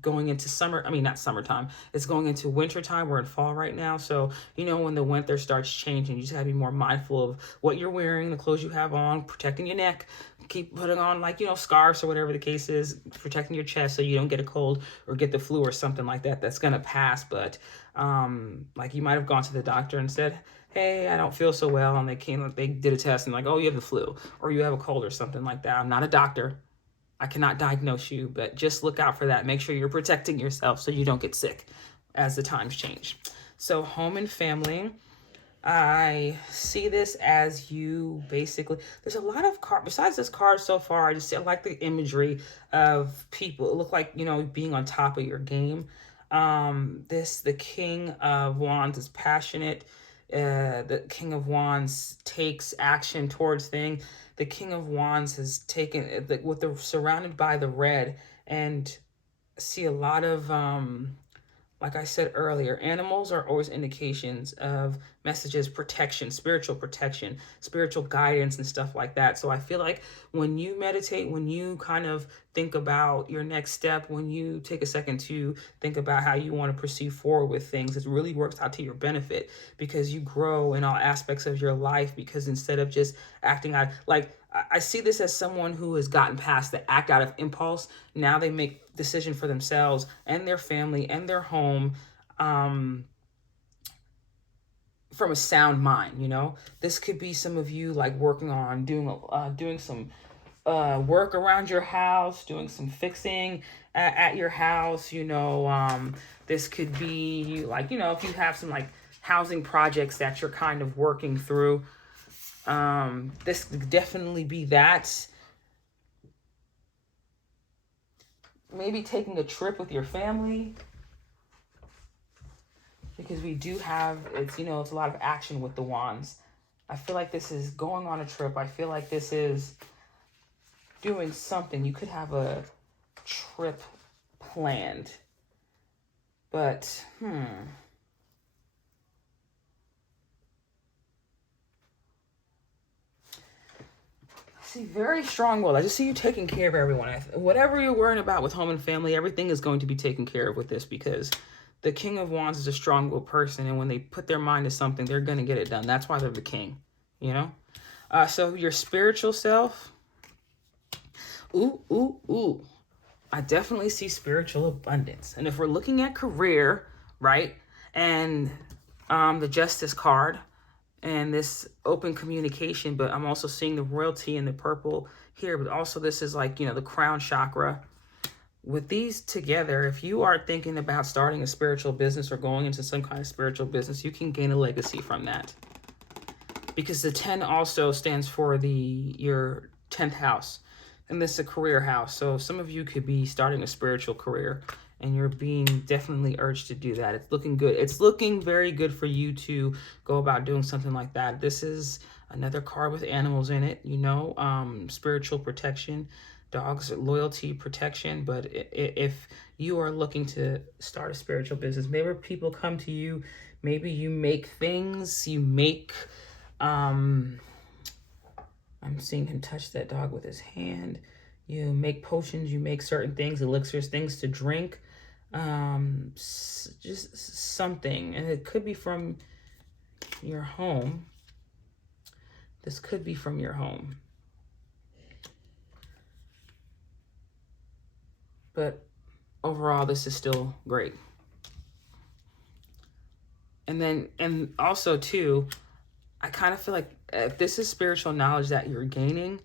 going into summer. I mean, not summertime. It's going into winter time. We're in fall right now. So, when the winter starts changing, you just have to be more mindful of what you're wearing, the clothes you have on, protecting your neck. Keep putting on scarves or whatever the case is, protecting your chest so you don't get a cold or get the flu or something like that. That's going to pass. But like you might have gone to the doctor and said, hey, I don't feel so well. And they did a test and like, oh, you have the flu or you have a cold or something like that. I'm not a doctor. I cannot diagnose you, but just look out for that. Make sure you're protecting yourself so you don't get sick as the times change. So home and family. I see this as you basically, there's a lot of cards, besides this card so far, I like the imagery of people. It look like, being on top of your game. The King of Wands is passionate. The King of Wands takes action towards things. The King of Wands has taken, surrounded by the red, and see a lot of, like I said earlier, animals are always indications of messages, protection, spiritual guidance and stuff like that. So I feel like when you meditate, when you kind of think about your next step, when you take a second to think about how you want to proceed forward with things, it really works out to your benefit, because you grow in all aspects of your life. Because instead of just acting out, like I see this as someone who has gotten past the act out of impulse. Now they make decision for themselves and their family and their home, from a sound mind. This could be some of you like working on doing some work around your house, doing some fixing at your house. This could be like, if you have some like housing projects that you're kind of working through. This could definitely be that. maybe taking a trip with your family, because we do have, it's, you know, it's a lot of action with the wands. I feel like this is going on a trip. I feel like this is doing something. You could have a trip planned, but see, very strong-willed. I just see you taking care of everyone. Whatever you're worrying about with home and family, everything is going to be taken care of with this, because the King of Wands is a strong-willed person, and when they put their mind to something, they're going to get it done. That's why they're the king, you know? So your spiritual self, ooh. I definitely see spiritual abundance. And if we're looking at career, right, and the Justice card, and this open communication, but I'm also seeing the royalty in the purple here, but also this is like, you know, the crown chakra. With these together, if you are thinking about starting a spiritual business or going into some kind of spiritual business, you can gain a legacy from that. Because the 10 also stands for your 10th house, and this is a career house. So some of you could be starting a spiritual career, and you're being definitely urged to do that. It's looking good. It's looking very good for you to go about doing something like that. This is another card with animals in it, you know, spiritual protection, dogs, loyalty, protection. But if you are looking to start a spiritual business, maybe people come to you, maybe you make things, you make, I'm seeing him touch that dog with his hand. You make potions, you make certain things, elixirs, things to drink, just something. And it could be from your home. This could be from your home. But overall, this is still great. And also too, I kind of feel like if this is spiritual knowledge that you're gaining,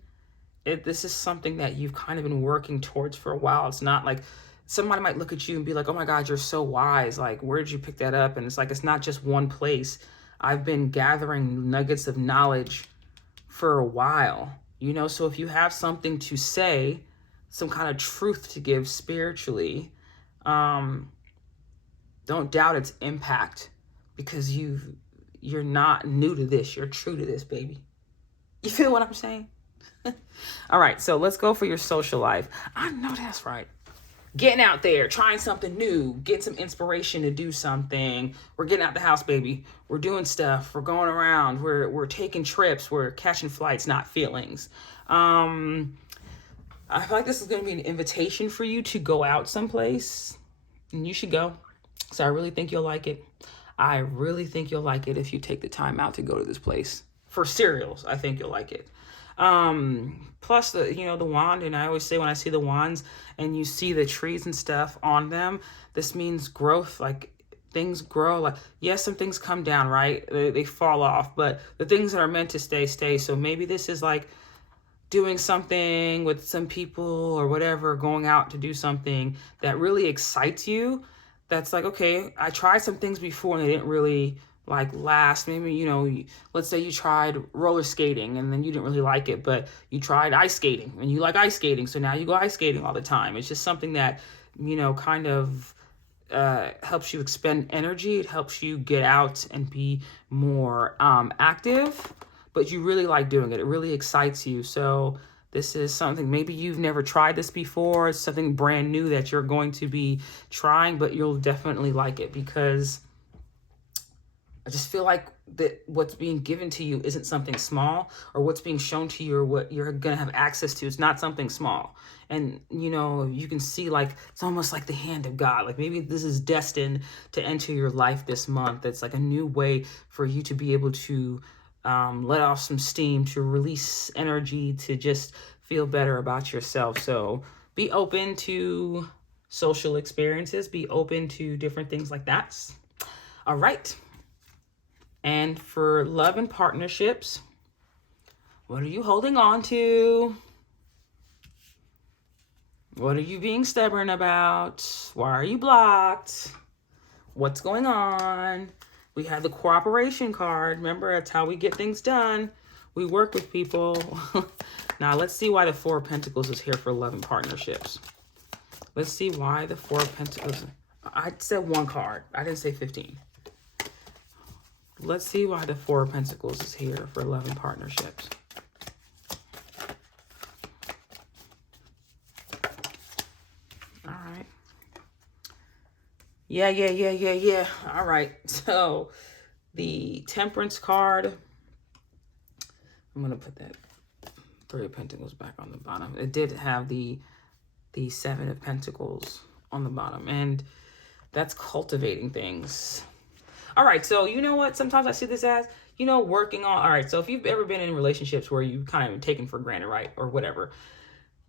this is something that you've kind of been working towards for a while. It's not like somebody might look at you and be like, oh my God, you're so wise. Like, where did you pick that up? And it's like, it's not just one place. I've been gathering nuggets of knowledge for a while, you know? So if you have something to say, some kind of truth to give spiritually, don't doubt its impact, because you're not new to this. You're true to this, baby. You feel what I'm saying? All right, so let's go for your social life. I know that's right. Getting out there, trying something new, get some inspiration to do something. We're getting out the house, baby. We're doing stuff. We're going around. We're taking trips. We're catching flights, not feelings. I feel like this is going to be an invitation for you to go out someplace, and you should go. So I really think you'll like it. I really think you'll like it if you take the time out to go to this place. For cereals, I think you'll like it. Plus the wand, and I always say when I see the wands and you see the trees and stuff on them, this means growth. Like, things grow. Like, yes, some things come down, right? They fall off, but the things that are meant to stay. So maybe this is like doing something with some people or whatever, going out to do something that really excites you. That's like, okay, I tried some things before and they didn't really like last. Maybe, let's say you tried roller skating and then you didn't really like it, but you tried ice skating and you like ice skating. So now you go ice skating all the time. It's just something that, kind of helps you expend energy. It helps you get out and be more active, but you really like doing it. It really excites you. So this is something, maybe you've never tried this before. It's something brand new that you're going to be trying, but you'll definitely like it, because I just feel like that what's being given to you isn't something small, or what's being shown to you or what you're going to have access to. It's not something small. And, you can see like, it's almost like the hand of God. Like, maybe this is destined to enter your life this month. It's like a new way for you to be able to let off some steam, to release energy, to just feel better about yourself. So be open to social experiences, be open to different things like that. All right. And for love and partnerships, what are you holding on to? What are you being stubborn about? Why are you blocked? What's going on? We have the cooperation card. Remember, that's how we get things done. We work with people. Now, let's see why the Four of Pentacles is here for love and partnerships. Let's see why the Four of Pentacles. I said one card. I didn't say 15. Let's see why the Four of Pentacles is here for love and partnerships. All right. Yeah. All right. So the Temperance card. I'm going to put that Three of Pentacles back on the bottom. It did have the Seven of Pentacles on the bottom. And that's cultivating things. All right, so you know what? Sometimes I see this as, working on, all right, so if you've ever been in relationships where you kind of taken for granted, right, or whatever,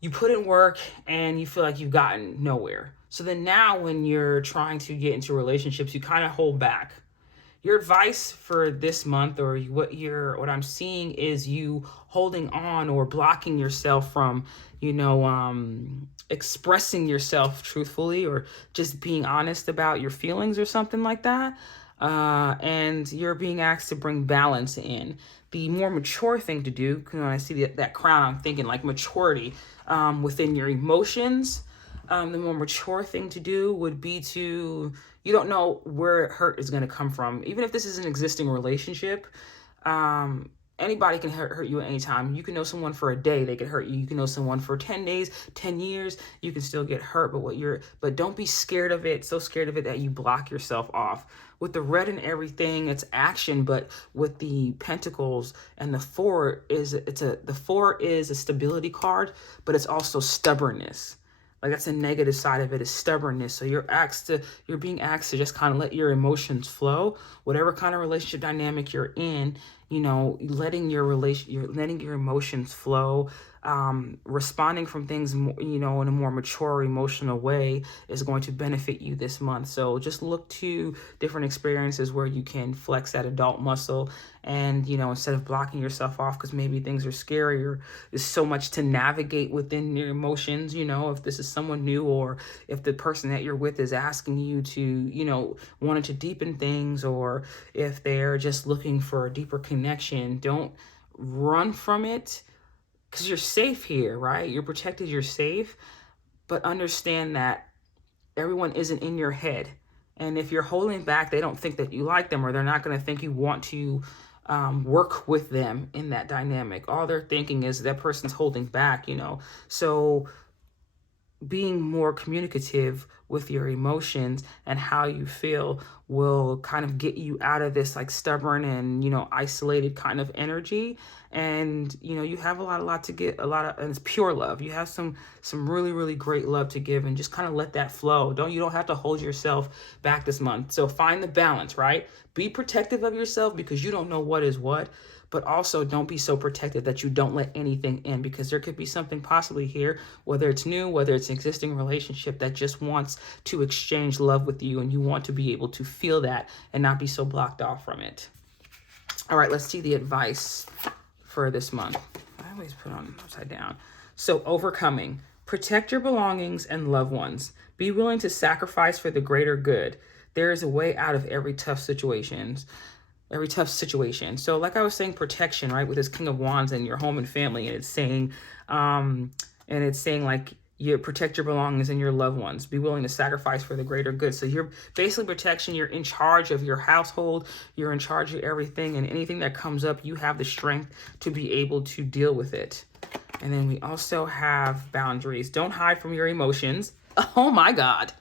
you put in work and you feel like you've gotten nowhere. So then now when you're trying to get into relationships, you kind of hold back. Your advice for this month, or what I'm seeing is you holding on or blocking yourself from, expressing yourself truthfully, or just being honest about your feelings or something like that. And you're being asked to bring balance in. The more mature thing to do, when I see that crown, I'm thinking like maturity within your emotions. The more mature thing to do would be you don't know where hurt is going to come from. Even if this is an existing relationship, anybody can hurt you at any time. You can know someone for a day, they could hurt you. You can know someone for 10 days, 10 years, you can still get hurt. But don't be scared of it, so scared of it that you block yourself off. With the red and everything, it's action, but with the Pentacles and the Four the Four is a stability card, but it's also stubbornness. Like that's a negative side of it, is stubbornness. So you're being asked to just kind of let your emotions flow, whatever kind of relationship dynamic you're in, letting your emotions flow, responding from things, in a more mature emotional way is going to benefit you this month. So just look to different experiences where you can flex that adult muscle and, instead of blocking yourself off because maybe things are scary or there's so much to navigate within your emotions, if this is someone new or if the person that you're with is asking you to, wanting to deepen things, or if they're just looking for a deeper connection, don't run from it. Because you're safe here, right? You're protected, you're safe. But understand that everyone isn't in your head. And if you're holding back, they don't think that you like them, or they're not going to think you want to work with them in that dynamic. All they're thinking is that person's holding back, So being more communicative with your emotions and how you feel will kind of get you out of this like stubborn and, isolated kind of energy. And, you have a lot to get, and it's pure love. You have some really, really great love to give, and just kind of let that flow. You don't have to hold yourself back this month. So find the balance, right? Be protective of yourself because you don't know what is what. But also don't be so protective that you don't let anything in, because there could be something possibly here, whether it's new, whether it's an existing relationship that just wants to exchange love with you, and you want to be able to feel that and not be so blocked off from it. All right, let's see the advice for this month. I always put on upside down. So overcoming. Protect your belongings and loved ones. Be willing to sacrifice for the greater good. There is a way out of every tough situation. So like I was saying, protection, right? With this King of Wands and your home and family. And it's saying, like, you protect your belongings and your loved ones. Be willing to sacrifice for the greater good. So you're basically protection. You're in charge of your household. You're in charge of everything, and anything that comes up, you have the strength to be able to deal with it. And then we also have boundaries. Don't hide from your emotions. Oh my God.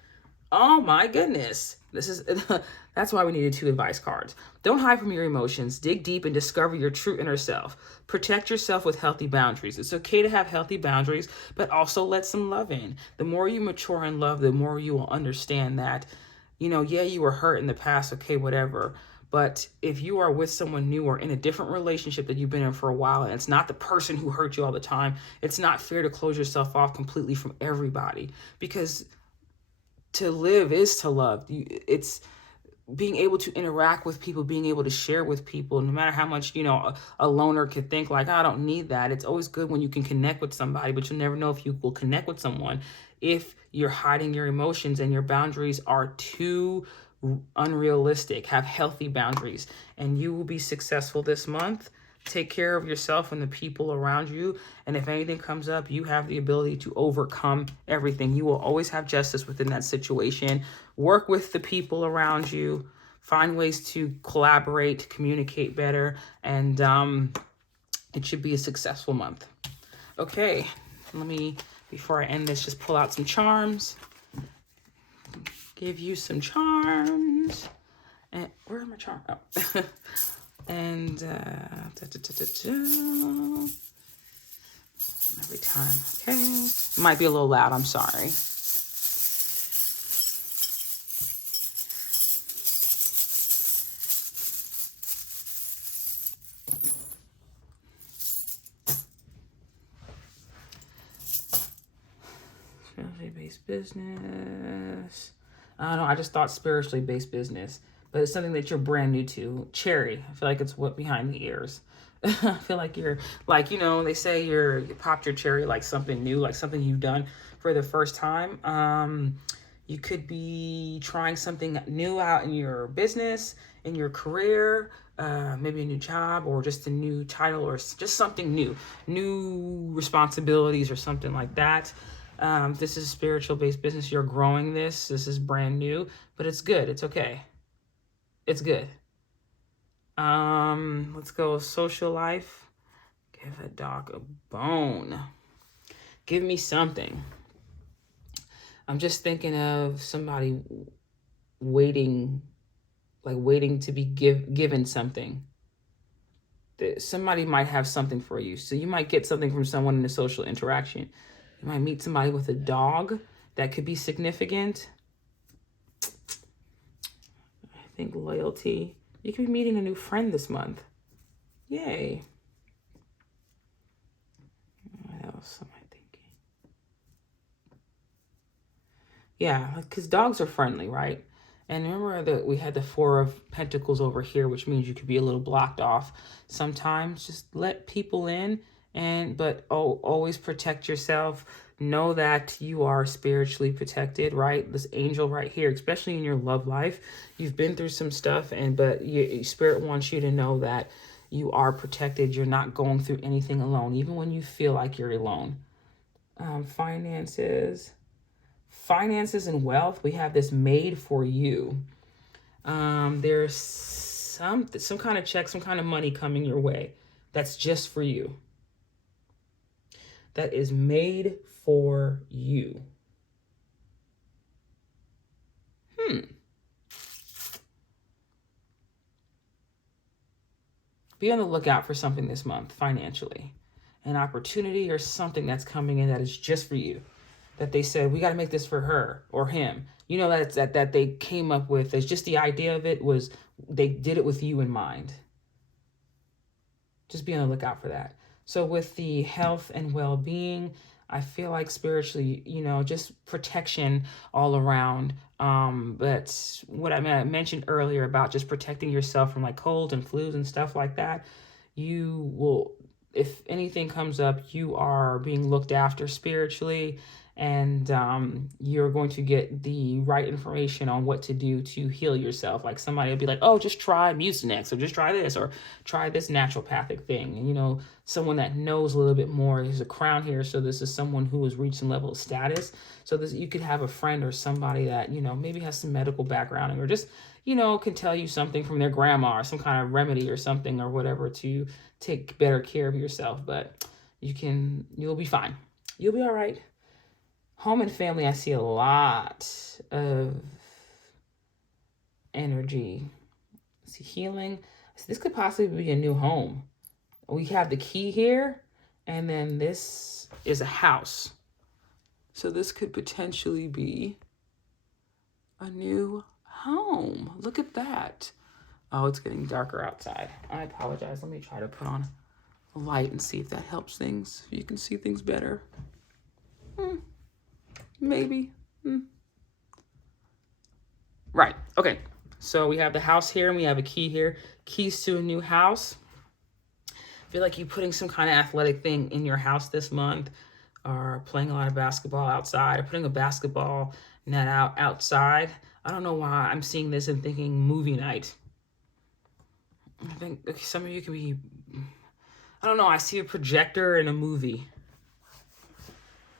Oh my goodness. That's why we needed 2 advice cards. Don't hide from your emotions. Dig deep and discover your true inner self. Protect yourself with healthy boundaries. It's okay to have healthy boundaries, but also let some love in. The more you mature in love, the more you will understand that, you were hurt in the past, okay, whatever. But if you are with someone new or in a different relationship that you've been in for a while, and it's not the person who hurt you all the time, it's not fair to close yourself off completely from everybody, because to live is to love. It's being able to interact with people, being able to share with people, no matter how much, a loner could think like, I don't need that. It's always good when you can connect with somebody, but you'll never know if you will connect with someone if you're hiding your emotions and your boundaries are too unrealistic. Have healthy boundaries, and you will be successful this month. Take care of yourself and the people around you. And if anything comes up, you have the ability to overcome everything. You will always have justice within that situation. Work with the people around you. Find ways to collaborate, communicate better. And it should be a successful month. Okay, let me, before I end this, just pull out some charms. Give you some charms. And where are my charms? Oh. And every time, okay. It might be a little loud, I'm sorry. Spiritually based business. I don't know, I just thought spiritually based business. But it's something that you're brand new to. Cherry. I feel like it's what behind the ears. I feel like you're like, you know, they say you popped your cherry like something new, like something you've done for the first time. You could be trying something new out in your business, in your career, maybe a new job or just a new title or just something new responsibilities or something like that. This is spiritual based business. You're growing this. This is brand new, but it's good. It's okay. It's good. Let's go social life. Give a dog a bone. Give me something. I'm just thinking of somebody waiting to be given something. Somebody might have something for you. So you might get something from someone in a social interaction. You might meet somebody with a dog that could be significant. I think loyalty. You could be meeting a new friend this month. Yay. What else am I thinking? Yeah, because dogs are friendly, right? And remember that we had the Four of Pentacles over here, which means you could be a little blocked off sometimes. Just let people in, but always protect yourself. Know that you are spiritually protected, right? This angel right here, especially in your love life, you've been through some stuff, but Spirit wants you to know that you are protected. You're not going through anything alone, even when you feel like you're alone. Finances and wealth, we have this made for you. There's some kind of check, some kind of money coming your way that's just for you. That is made for you. Be on the lookout for something this month financially. An opportunity or something that's coming in that is just for you. That they said, we got to make this for her or him. You know, that they came up with. It's just the idea of it was they did it with you in mind. Just be on the lookout for that. So with the health and well-being, I feel like spiritually, you know, just protection all around. But what I mentioned earlier about just protecting yourself from like colds and flus and stuff like that, you will, if anything comes up, you are being looked after spiritually, and you're going to get the right information on what to do to heal yourself. Like somebody will be like, oh, just try Mucinex, or just try this, or try this naturopathic thing. And, you know, someone that knows a little bit more. There's a crown here, so this is someone who has reached some level of status. So this, you could have a friend or somebody that, you know, maybe has some medical background, or just, you know, can tell you something from their grandma or some kind of remedy or something or whatever to take better care of yourself. But you'll be fine. You'll be all right. Home and family, I see a lot of energy. I see healing. So this could possibly be a new home. We have the key here, and then this is a house. So this could potentially be a new home. Look at that. Oh, it's getting darker outside. I apologize. Let me try to put on a light and see if that helps things. You can see things better. Maybe. Right. Okay. So we have the house here and we have a key here. Keys to a new house. I feel like you're putting some kind of athletic thing in your house this month, or playing a lot of basketball outside, or putting a basketball net outside. I don't know why I'm seeing this and thinking movie night. I think some of you can be I don't know, I see a projector in a movie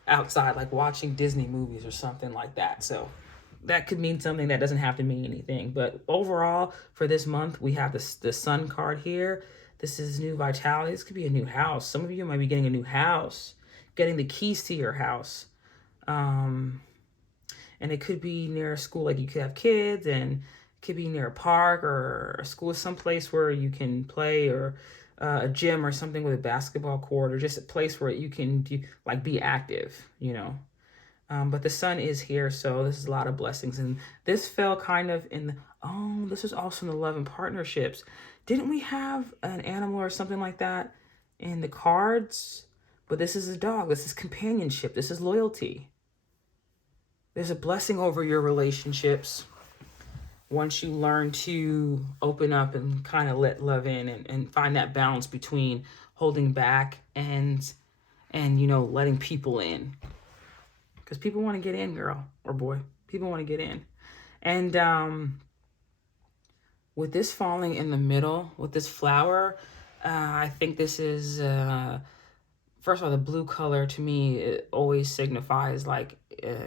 outside, like watching Disney movies or something like that. So that could mean something, that doesn't have to mean anything. But overall, for this month, we have the Sun card here. This is new vitality. This could be a new house. Some of you might be getting a new house, getting the keys to your house. And it could be near a school, like you could have kids, and it could be near a park or a school, someplace where you can play, or a gym or something with a basketball court, or just a place where you can like be active, you know. But the sun is here, so this is a lot of blessings. And this fell kind of in, this is also in the love and partnerships. Didn't we have an animal or something like that in the cards? But this is a dog. This is companionship. This is loyalty. There's a blessing over your relationships once you learn to open up and kind of let love in, and find that balance between holding back and you know, letting people in. Because people want to get in, girl or boy. People want to get in. And with this falling in the middle, with this flower, I think this is, first of all, the blue color to me, it always signifies like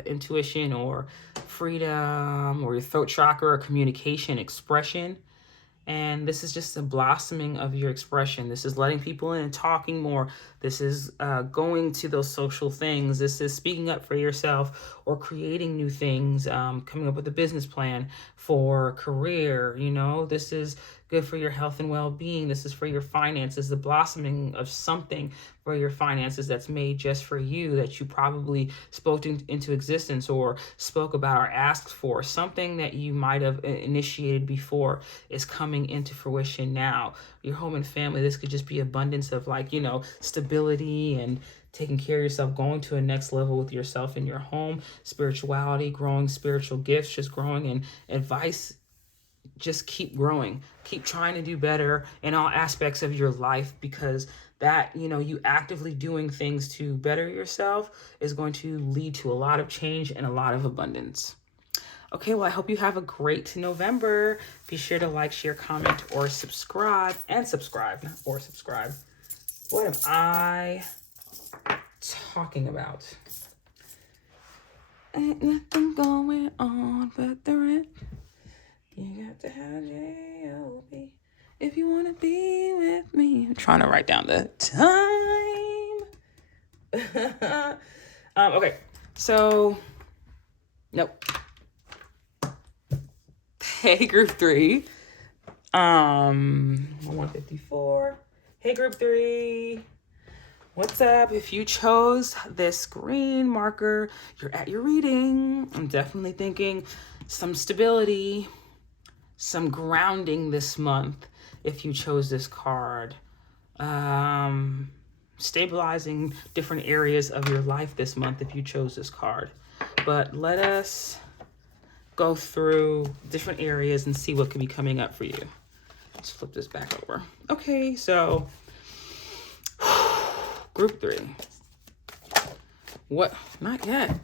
intuition or freedom, or your throat chakra, or communication, expression. And this is just a blossoming of your expression. This is letting people in and talking more. This is going to those social things. This is speaking up for yourself, or creating new things, coming up with a business plan for career. You know, this is good for your health and well-being. This is for your finances, the blossoming of something for your finances that's made just for you, that you probably spoke into existence, or spoke about, or asked for. Something that you might have initiated before is coming into fruition now. Your home and family, this could just be abundance of, like, you know, stability and taking care of yourself, going to a next level with yourself in your home, spirituality, growing spiritual gifts, just growing in advice. Just keep growing, keep trying to do better in all aspects of your life, because that, you know, you actively doing things to better yourself is going to lead to a lot of change and a lot of abundance. Okay, well, I hope you have a great November. Be sure to like, share, comment, or subscribe. And subscribe, or subscribe. What am I talking about? Ain't nothing going on but the rent. You got to have J-O-B if you want to be with me. I'm trying to write down the time. Okay, so, nope. Hey, group 3. 154. Hey, group 3. What's up? If you chose this green marker, you're at your reading. I'm definitely thinking some stability, some grounding this month if you chose this card. Stabilizing different areas of your life this month if you chose this card. But let us go through different areas and see what could be coming up for you. Let's flip this back over. Okay, so group 3. What? Not yet.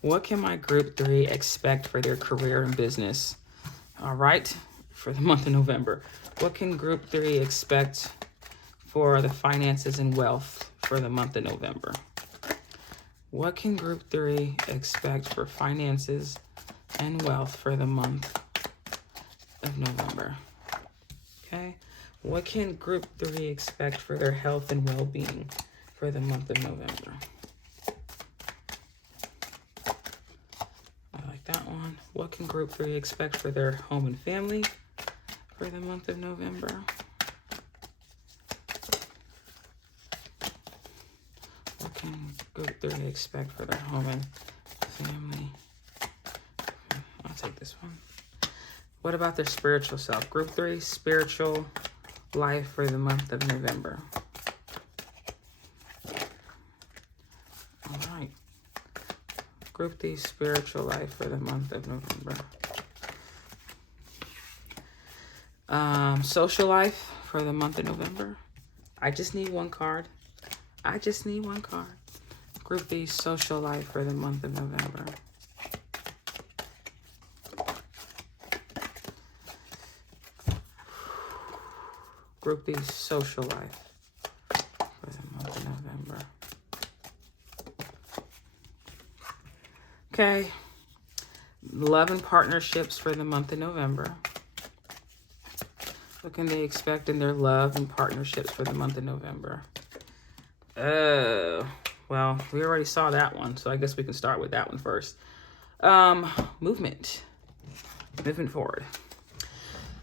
What can my group 3 expect for their career and business? All right, for the month of November. What can group 3 expect for the finances and wealth for the month of November? What can group 3 expect for finances and wealth for the month of November? Okay. What can group 3 expect for their health and well-being for the month of November? That one. What can group 3 expect for their home and family for the month of November? What can group 3 expect for their home and family? I'll take this one. What about their spiritual self? Group 3, spiritual life for the month of November. All right. Group 3, spiritual life for the month of November. Social life for the month of November. I just need one card. I just need one card. Group 3, social life for the month of November. Group 3, social life Okay. Love and partnerships for the month of November. What can they expect in their love and partnerships for the month of November? Well, we already saw that one, so I guess we can start with that one first. Movement forward.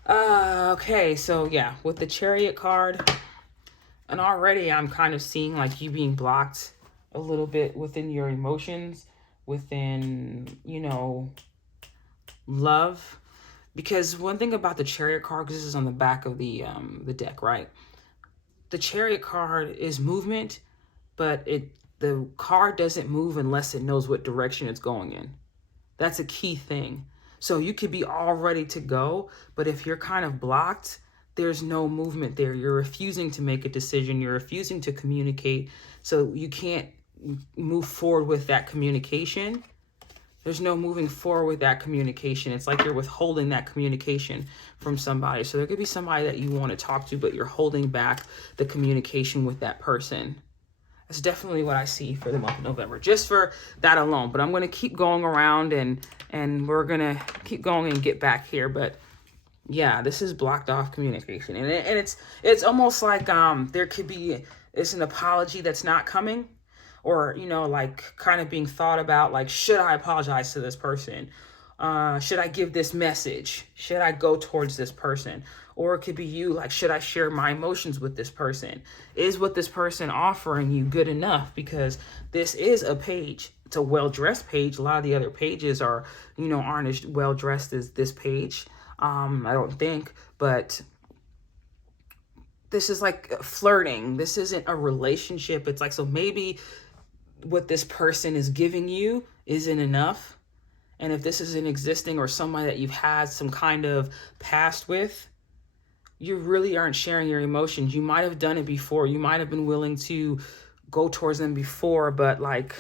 Okay, so yeah, with the Chariot card, and already I'm kind of seeing like you being blocked a little bit within your emotions, within, you know, love. Because one thing about the Chariot card, because this is on the back of the deck, right? The Chariot card is movement, but the card doesn't move unless it knows what direction it's going in. That's a key thing. So you could be all ready to go, but if you're kind of blocked, there's no movement there. You're refusing to make a decision. You're refusing to communicate. So you can't move forward with that communication. There's no moving forward with that communication. It's like you're withholding that communication from somebody. So there could be somebody that you want to talk to, but you're holding back the communication with that person. That's definitely what I see for the month of November, just for that alone. But I'm going to keep going around and we're going to keep going and get back here. But yeah, this is blocked off communication. And it's almost like there could be, it's an apology that's not coming, or, you know, like kind of being thought about, like, should I apologize to this person? Should I give this message? Should I go towards this person? Or it could be you, like, should I share my emotions with this person? Is what this person offering you good enough? Because this is a page. It's a well-dressed page. A lot of the other pages are, you know, aren't as well-dressed as this page. I don't think, but this is like flirting. This isn't a relationship. It's like, so maybe what this person is giving you isn't enough. And if this isn't existing, or somebody that you've had some kind of past with, you really aren't sharing your emotions. You might have done it before. You might have been willing to go towards them before, but like,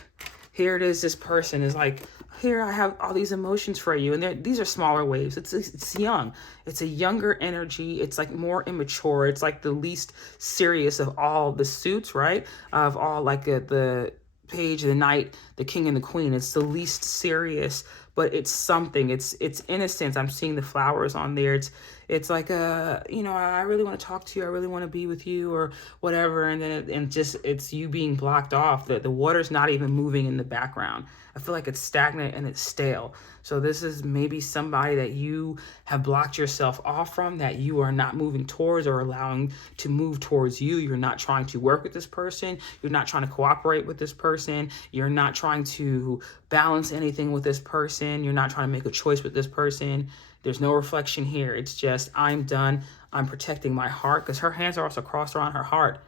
here it is. This person is like, here, I have all these emotions for you. And these are smaller waves. It's young. It's a younger energy. It's like more immature. It's like the least serious of all the suits, right? Of all, like the page, the knight, the king, and the queen. It's the least serious, but it's something. It's innocence. I'm seeing the flowers on there. It's like you know, I really want to talk to you. I really want to be with you, or whatever. And then it's you being blocked off. The water's not even moving in the background. I feel like it's stagnant and it's stale. So this is maybe somebody that you have blocked yourself off from, that you are not moving towards or allowing to move towards you. You're not trying to work with this person. You're not trying to cooperate with this person. You're not trying to balance anything with this person. You're not trying to make a choice with this person. There's no reflection here. It's just, I'm done. I'm protecting my heart, because her hands are also crossed around her heart.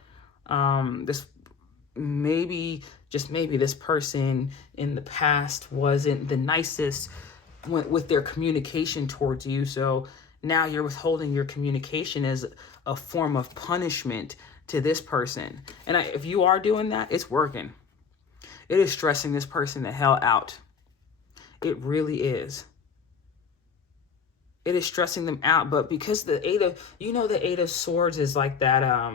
Maybe this person in the past wasn't the nicest with their communication towards you. So now you're withholding your communication as a form of punishment to this person. And if you are doing that, it's working. It is stressing this person the hell out. It really is. It is stressing them out. But because the Eight of Swords is like that,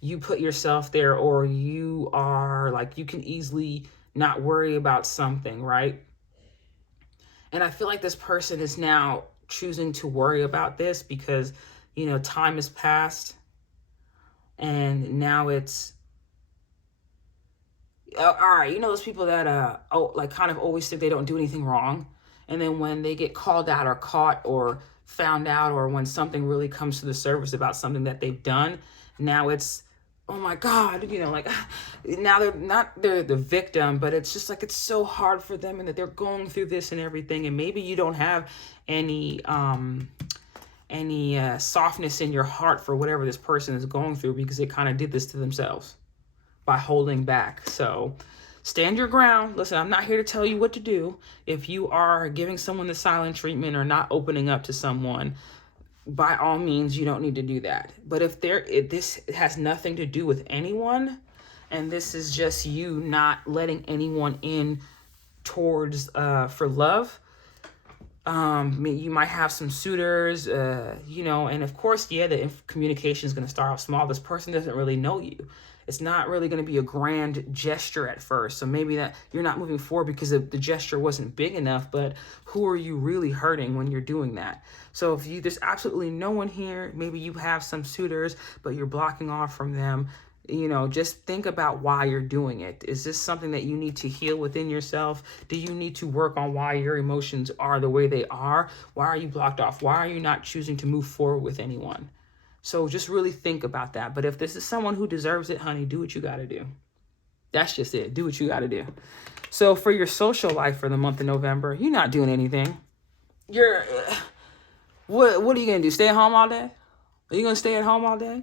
you put yourself there, or you are like, you can easily not worry about something, right? And I feel like this person is now choosing to worry about this because, you know, time has passed, and now it's, all right, you know, those people that, like kind of always think they don't do anything wrong. And then when they get called out or caught or found out, or when something really comes to the surface about something that they've done, now it's, oh my God, you know, like now they're the victim, but it's just like, it's so hard for them, and that they're going through this and everything. And maybe you don't have any softness in your heart for whatever this person is going through, because they kind of did this to themselves by holding back. So stand your ground. Listen, I'm not here to tell you what to do. If you are giving someone the silent treatment or not opening up to someone, by all means, you don't need to do that. But if this has nothing to do with anyone, and this is just you not letting anyone in towards for love, you might have some suitors, you know, and of course, yeah, the communication is going to start off small. This person doesn't really know you. It's not really going to be a grand gesture at first. So maybe that you're not moving forward because the gesture wasn't big enough, but who are you really hurting when you're doing that? So if there's absolutely no one here, maybe you have some suitors, but you're blocking off from them, just think about why you're doing it. Is this something that you need to heal within yourself? Do you need to work on why your emotions are the way they are? Why are you blocked off? Why are you not choosing to move forward with anyone? So just really think about that. But if this is someone who deserves it, honey, do what you got to do. That's just it. Do what you got to do. So for your social life for the month of November, you're not doing anything. What are you going to do? Stay at home all day? Are you going to stay at home all day?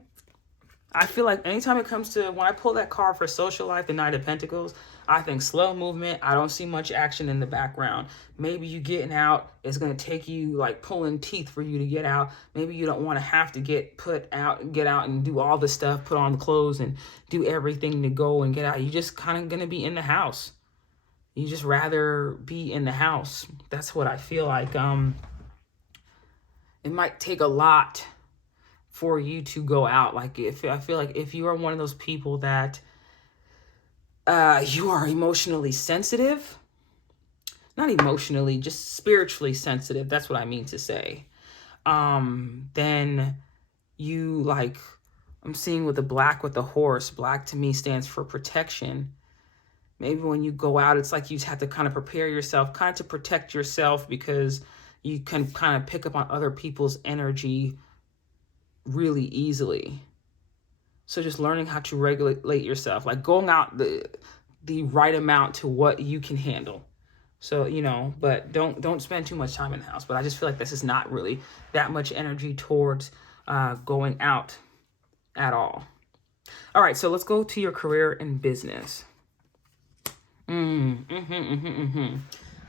I feel like anytime it comes to, when I pull that card for social life, the Knight of Pentacles, I think slow movement. I don't see much action in the background. Maybe you getting out is going to take you like pulling teeth for you to get out. Maybe you don't want to have to get out and do all the stuff, put on the clothes and do everything to go and get out. You're just kind of going to be in the house. You just rather be in the house. That's what I feel like. It might take a lot for you to go out. Like I feel like if you are one of those people that you are emotionally sensitive, not emotionally, just spiritually sensitive, that's what I mean to say, then you like, I'm seeing with the black with the horse. Black to me stands for protection. Maybe when you go out, it's like you have to kind of prepare yourself, kind of to protect yourself, because you can kind of pick up on other people's energy really easily. So just learning how to regulate yourself, like going out the right amount to what you can handle. So, but don't spend too much time in the house. But I just feel like this is not really that much energy towards going out at all. All right, so let's go to your career and business.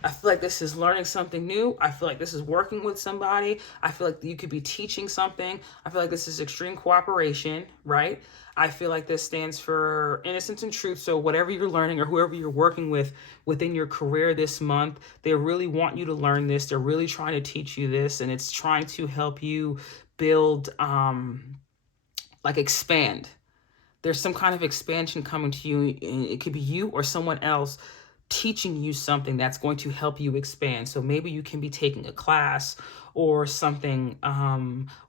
I feel like this is learning something new. I feel like this is working with somebody. I feel like you could be teaching something. I feel like this is extreme cooperation, right? I feel like this stands for innocence and truth. So whatever you're learning or whoever you're working with within your career this month, they really want you to learn this. They're really trying to teach you this, and it's trying to help you build, expand. There's some kind of expansion coming to you. It could be you or someone else teaching you something that's going to help you expand. So maybe you can be taking a class or something,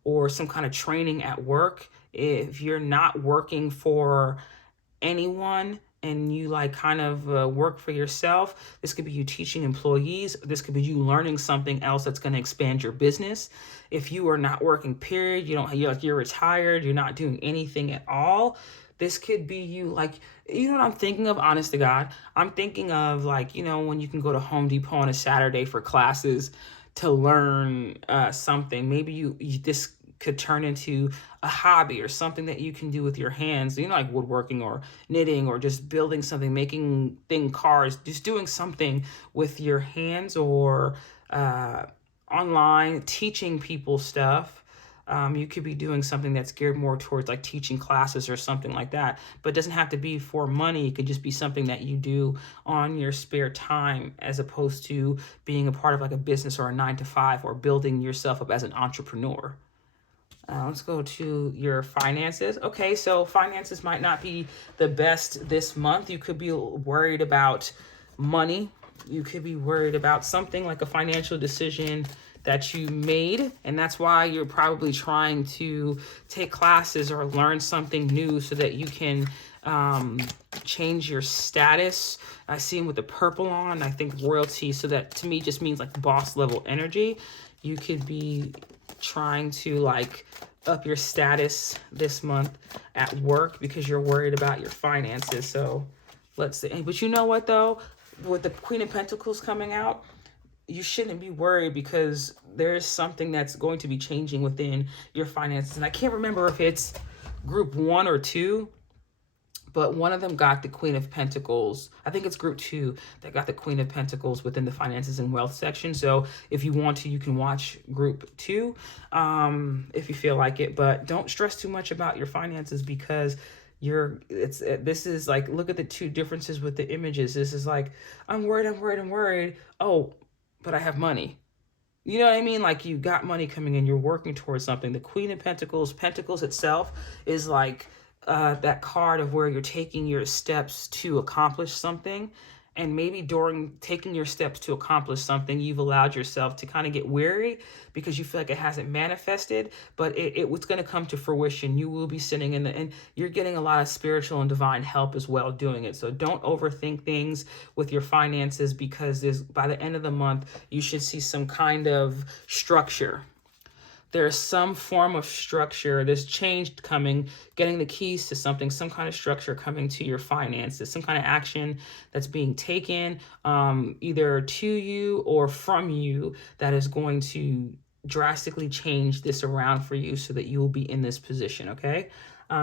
or some kind of training at work. If you're not working for anyone and you work for yourself, this could be you teaching employees. This could be you learning something else that's going to expand your business. If you are not working, period, you're retired, you're not doing anything at all, this could be you, what I'm thinking of, honest to God? I'm thinking of when you can go to Home Depot on a Saturday for classes to learn something. Maybe this could turn into a hobby or something that you can do with your hands, like woodworking or knitting or just building something, making cars, just doing something with your hands, or online teaching people stuff. You could be doing something that's geared more towards teaching classes or something like that, but it doesn't have to be for money. It could just be something that you do on your spare time, as opposed to being a part of a business or a 9-to-5 or building yourself up as an entrepreneur. Let's go to your finances. Okay, so finances might not be the best this month. You could be worried about money. You could be worried about something like a financial decision that you made, and that's why you're probably trying to take classes or learn something new so that you can change your status. I see him with the purple on, I think royalty, so that to me just means boss level energy. You could be trying to up your status this month at work because you're worried about your finances. So let's see. But you know what though, with the Queen of Pentacles coming out, you shouldn't be worried, because there's something that's going to be changing within your finances. And I can't remember if it's group 1 or 2, but one of them got the Queen of Pentacles. I think it's group 2 that got the Queen of Pentacles within the finances and wealth section. So if you want to, you can watch group 2 if you feel like it. But don't stress too much about your finances, because this is look at the two differences with the images. This is I'm worried. Oh, but I have money. You know what I mean? You got money coming in, you're working towards something. The Queen of Pentacles itself is that card of where you're taking your steps to accomplish something. And maybe during taking your steps to accomplish something, you've allowed yourself to kind of get weary because you feel like it hasn't manifested, but it was going to come to fruition. You will be sitting in and you're getting a lot of spiritual and divine help as well doing it. So don't overthink things with your finances, because by the end of the month, you should see some kind of structure. There's some form of structure, there's change coming, getting the keys to something, some kind of structure coming to your finances, some kind of action that's being taken either to you or from you that is going to drastically change this around for you so that you will be in this position, okay?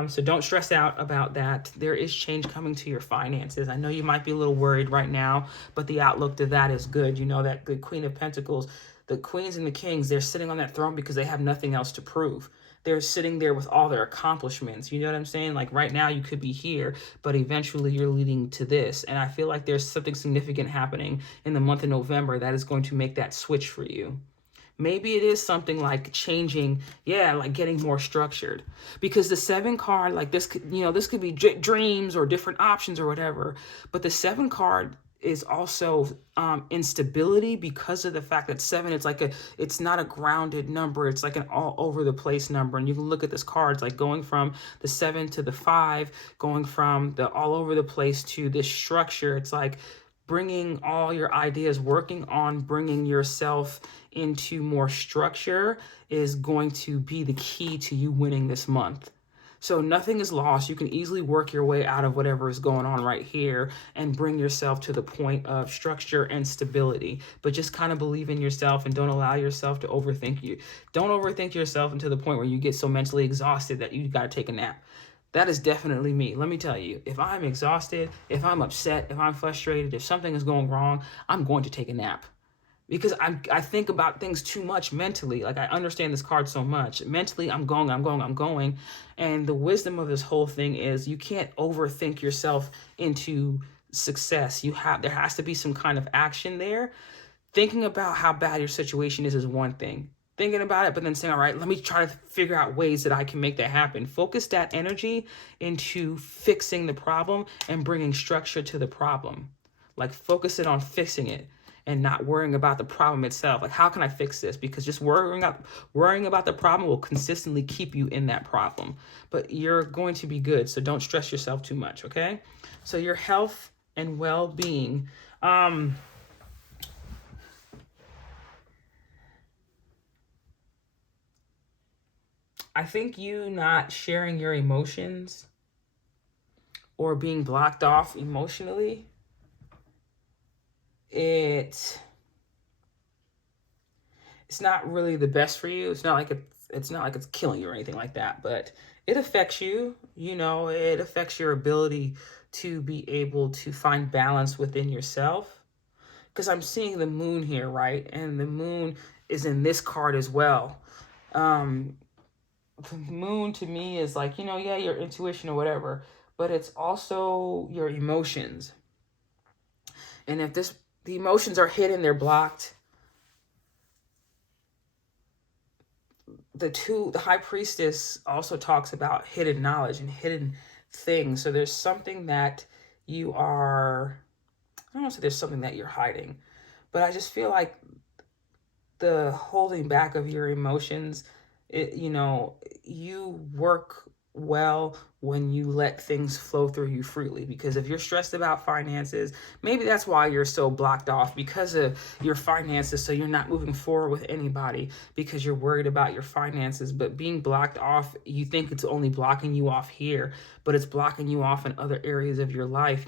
So don't stress out about that. There is change coming to your finances. I know you might be a little worried right now, but the outlook to that is good. You know that the Queen of Pentacles, the queens and the kings, they're sitting on that throne because they have nothing else to prove. They're sitting there with all their accomplishments. You know what I'm saying? Like right now you could be here, but eventually you're leading to this. And I feel like there's something significant happening in the month of November that is going to make that switch for you. Maybe it is something like changing, like getting more structured. Because the 7 card, like this could, this could be dreams or different options or whatever. But the 7 card is also instability, because of the fact that 7, it's not a grounded number. It's like an all over the place number. And you can look at this card, it's like going from the 7 to the 5, going from the all over the place to this structure. It's like bringing all your ideas, working on bringing yourself into more structure is going to be the key to you winning this month. So nothing is lost. You can easily work your way out of whatever is going on right here and bring yourself to the point of structure and stability. But just kind of believe in yourself and don't allow yourself to overthink you. Don't overthink yourself into the point where you get so mentally exhausted that you got to take a nap. That is definitely me. Let me tell you, if I'm exhausted, if I'm upset, if I'm frustrated, if something is going wrong, I'm going to take a nap. Because I think about things too much mentally. Like I understand this card so much. Mentally, I'm going. And the wisdom of this whole thing is you can't overthink yourself into success. There has to be some kind of action there. Thinking about how bad your situation is one thing. Thinking about it, but then saying, all right, let me try to figure out ways that I can make that happen. Focus that energy into fixing the problem and bringing structure to the problem. Like focus it on fixing it and not worrying about the problem itself. Like, how can I fix this? Because just worrying about the problem will consistently keep you in that problem. But you're going to be good, so don't stress yourself too much, okay? So your health and well-being. I think you not sharing your emotions or being blocked off emotionally, it's not really the best for you. It's not like it's killing you or anything like that, but it affects you. It affects your ability to be able to find balance within yourself. Because I'm seeing the moon here, right? And the moon is in this card as well. The moon to me is like, your intuition or whatever, but it's also your emotions. And if the emotions are hidden, they're blocked. The High Priestess also talks about hidden knowledge and hidden things. So there's something that I don't want to say there's something that you're hiding, but I just feel like the holding back of your emotions, you work well when you let things flow through you freely. Because if you're stressed about finances, maybe that's why you're so blocked off, because of your finances. So you're not moving forward with anybody because you're worried about your finances. But being blocked off, you think it's only blocking you off here, but it's blocking you off in other areas of your life,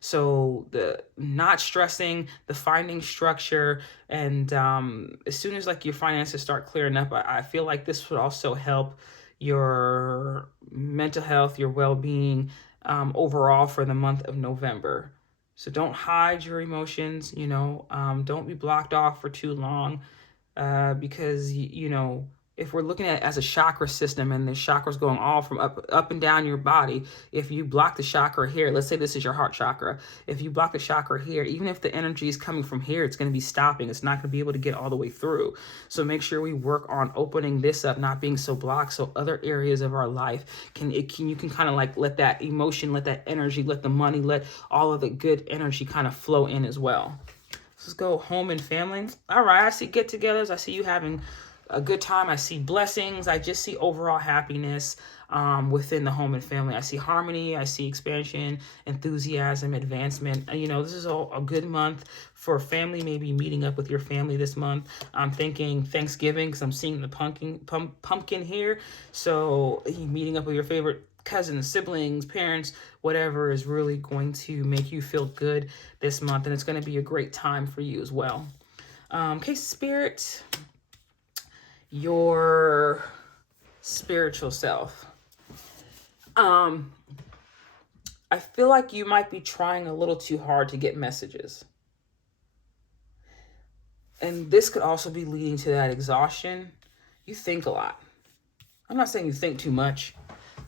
So the not stressing, the finding structure, and as soon as like your finances start clearing up, I feel like this would also help your mental health, your well-being overall for the month of November. So don't hide your emotions, don't be blocked off for too long because, if we're looking at it as a chakra system and the chakras going all from up and down your body, if you block the chakra here, let's say this is your heart chakra. If you block the chakra here, even if the energy is coming from here, it's going to be stopping. It's not going to be able to get all the way through. So make sure we work on opening this up, not being so blocked, so other areas of our life you can kind of like let that emotion, let that energy, let the money, let all of the good energy kind of flow in as well. Let's go home and family. All right, I see get-togethers. I see you having a good time. I see blessings. I just see overall happiness within the home and family. I see harmony. I see expansion, enthusiasm, advancement. You know, this is all a good month for family, maybe meeting up with your family this month. I'm thinking Thanksgiving because I'm seeing the pumpkin here. So meeting up with your favorite cousins, siblings, parents, whatever is really going to make you feel good this month. And it's going to be a great time for you as well. Okay, Spirit, your spiritual self. I feel like you might be trying a little too hard to get messages. And this could also be leading to that exhaustion. You think a lot. I'm not saying you think too much,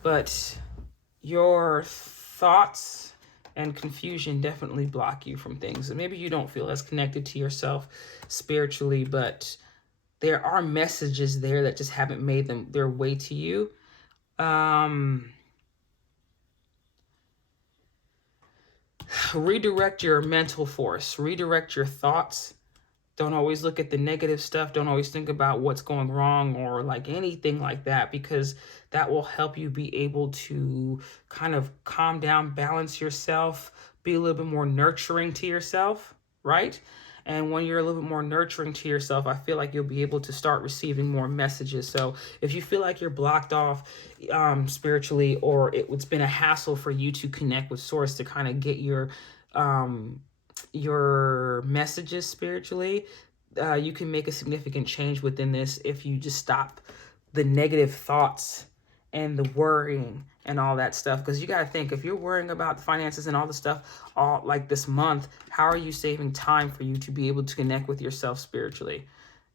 but your thoughts and confusion definitely block you from things. And maybe you don't feel as connected to yourself spiritually, but there are messages there that just haven't made their way to you. Redirect your mental force, redirect your thoughts. Don't always look at the negative stuff. Don't always think about what's going wrong or like anything like that, because that will help you be able to kind of calm down, balance yourself, be a little bit more nurturing to yourself, right? And when you're a little bit more nurturing to yourself, I feel like you'll be able to start receiving more messages. So if you feel like you're blocked off spiritually, or it's been a hassle for you to connect with Source to kind of get your messages spiritually, you can make a significant change within this if you just stop the negative thoughts and the worrying and all that stuff. Because you got to think, if you're worrying about the finances and all the stuff all like this month, how are you saving time for you to be able to connect with yourself spiritually?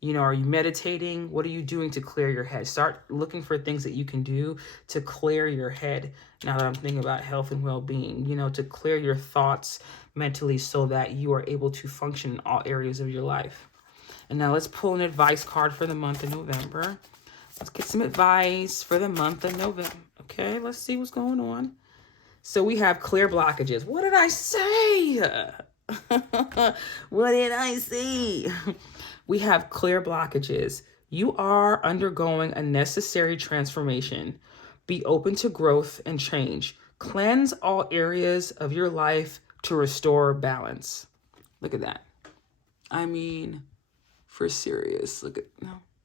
You know, are you meditating? What are you doing to clear your head? Start looking for things that you can do to clear your head. Now that I'm thinking about health and well-being, you know, to clear your thoughts mentally so that you are able to function in all areas of your life. And now let's pull an advice card for the month of November. Let's get some advice for the month of November. Okay, let's see what's going on. So we have clear blockages. What did I say? What did I say? We have clear blockages. You are undergoing a necessary transformation. Be open to growth and change. Cleanse all areas of your life to restore balance. Look at that. I mean, for serious. Let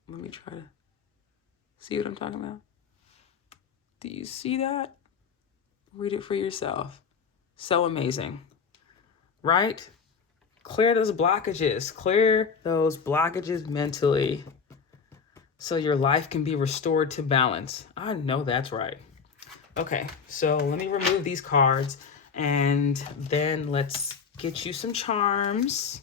me try to see what I'm talking about. Do you see that? Read it for yourself. So amazing, right? Clear those blockages. Clear those blockages mentally so your life can be restored to balance. I know that's right. Okay, so let me remove these cards and then let's get you some charms.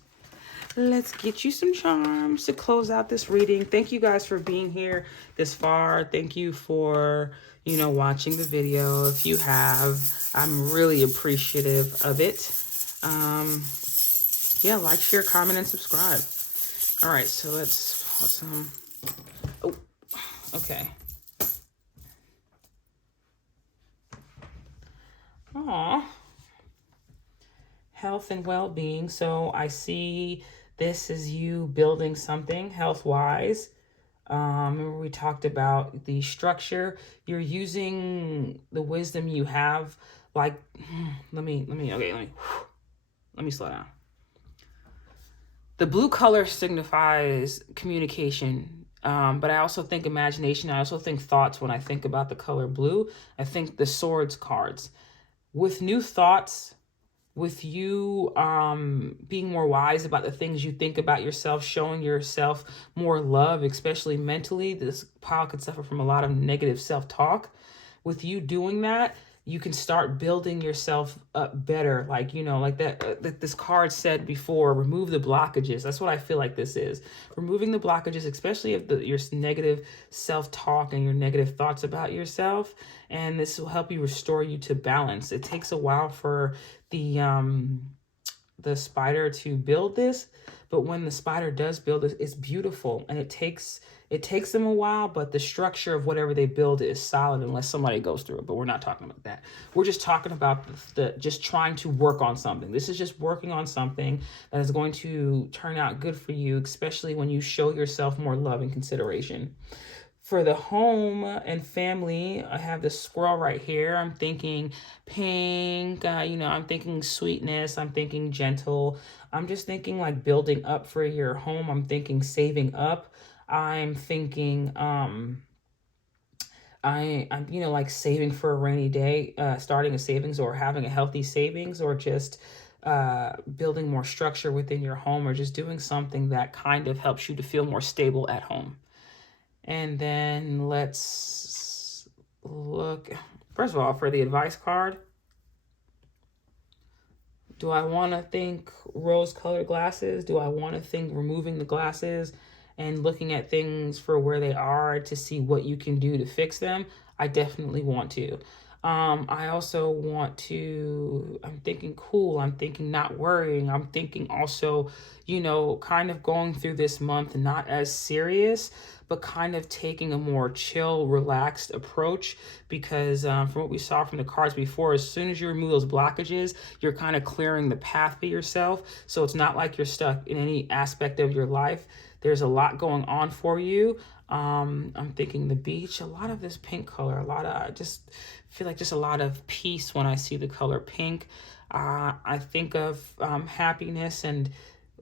Let's get you some charms to close out this reading. Thank you guys for being here this far. Thank you for, watching the video. If you have, I'm really appreciative of it. Like, share, comment, and subscribe. All right, so let's okay. Aw. Health and well-being. So I see this is you building something health-wise. Remember we talked about the structure. You're using the wisdom you have. Like, let me slow down. The blue color signifies communication. But I also think imagination. I also think thoughts when I think about the color blue. I think the swords cards. With new thoughts, with you being more wise about the things you think about yourself, showing yourself more love, especially mentally. This pile could suffer from a lot of negative self-talk. With you doing that, you can start building yourself up better. Like, like that this card said before, remove the blockages. That's what I feel like this is. Removing the blockages, especially of your negative self-talk and your negative thoughts about yourself. And this will help you restore you to balance. It takes a while for the spider to build this, but when the spider does build it, it's beautiful. And it takes them a while, but the structure of whatever they build is solid unless somebody goes through it. But we're not talking about that. We're just talking about just trying to work on something. This is just working on something that is going to turn out good for you, especially when you show yourself more love and consideration. For the home and family, I have the squirrel right here. I'm thinking pink, I'm thinking sweetness. I'm thinking gentle. I'm just thinking like building up for your home. I'm thinking saving up. I'm thinking, I'm like saving for a rainy day, starting a savings or having a healthy savings, or just building more structure within your home, or just doing something that kind of helps you to feel more stable at home. And then let's look, first of all, for the advice card. Do I want to think rose-colored glasses? Do I want to think removing the glasses and looking at things for where they are to see what you can do to fix them? I definitely want to. I also want to, I'm thinking cool. I'm thinking not worrying. I'm thinking also, kind of going through this month not as serious, but kind of taking a more chill, relaxed approach, because from what we saw from the cards before, as soon as you remove those blockages, you're kind of clearing the path for yourself. So it's not like you're stuck in any aspect of your life. There's a lot going on for you. I'm thinking the beach, a lot of this pink color, I just feel like just a lot of peace when I see the color pink. I think of happiness, and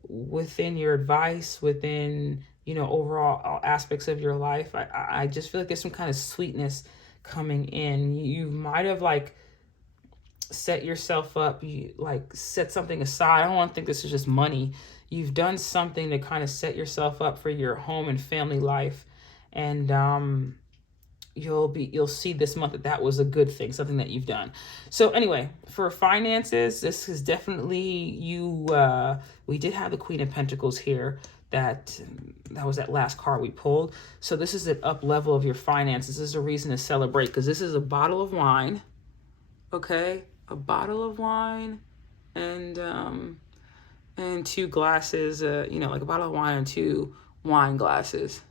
within your advice, within, overall aspects of your life, I just feel like there's some kind of sweetness coming in. You might have like set yourself up, you like set something aside. I don't want to think this is just money. You've done something to kind of set yourself up for your home and family life. And you'll see this month that was a good thing, something that you've done. So anyway, for finances, this is definitely you. We did have the Queen of Pentacles here. That was that last card we pulled. So this is an up level of your finances. This is a reason to celebrate, because this is a bottle of wine. Okay, a bottle of wine, and 2 glasses. Like a bottle of wine and 2 wine glasses.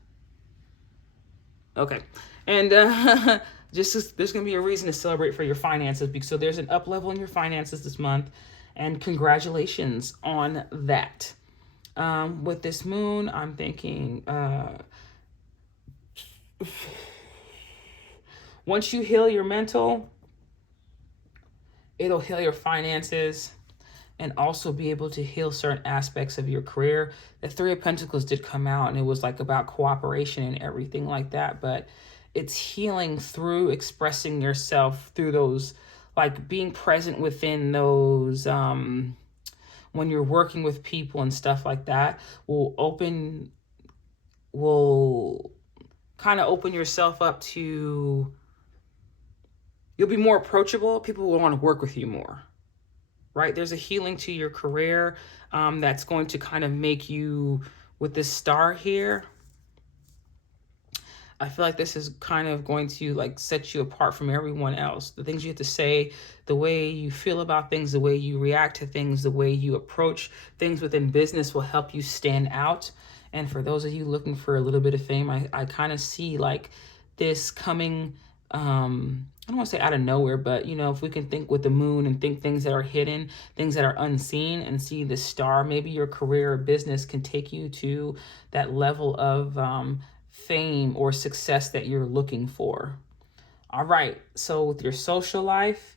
Okay. And there's going to be a reason to celebrate for your finances. So there's an up level in your finances this month. And congratulations on that. With this moon, I'm thinking once you heal your mental, it'll heal your finances, and also be able to heal certain aspects of your career. The 3 of Pentacles did come out, and it was like about cooperation and everything like that. But it's healing through expressing yourself through those, like being present within those, when you're working with people and stuff like that, will kind of open yourself up to, you'll be more approachable. People will want to work with you more. Right? There's a healing to your career that's going to kind of make you, with this star here, I feel like this is kind of going to like set you apart from everyone else. The things you have to say, the way you feel about things, the way you react to things, the way you approach things within business will help you stand out. And for those of you looking for a little bit of fame, I kind of see like this coming, I don't want to say out of nowhere, but if we can think with the moon and think things that are hidden, things that are unseen, and see the star, maybe your career or business can take you to that level of fame or success that you're looking for. All right. So with your social life,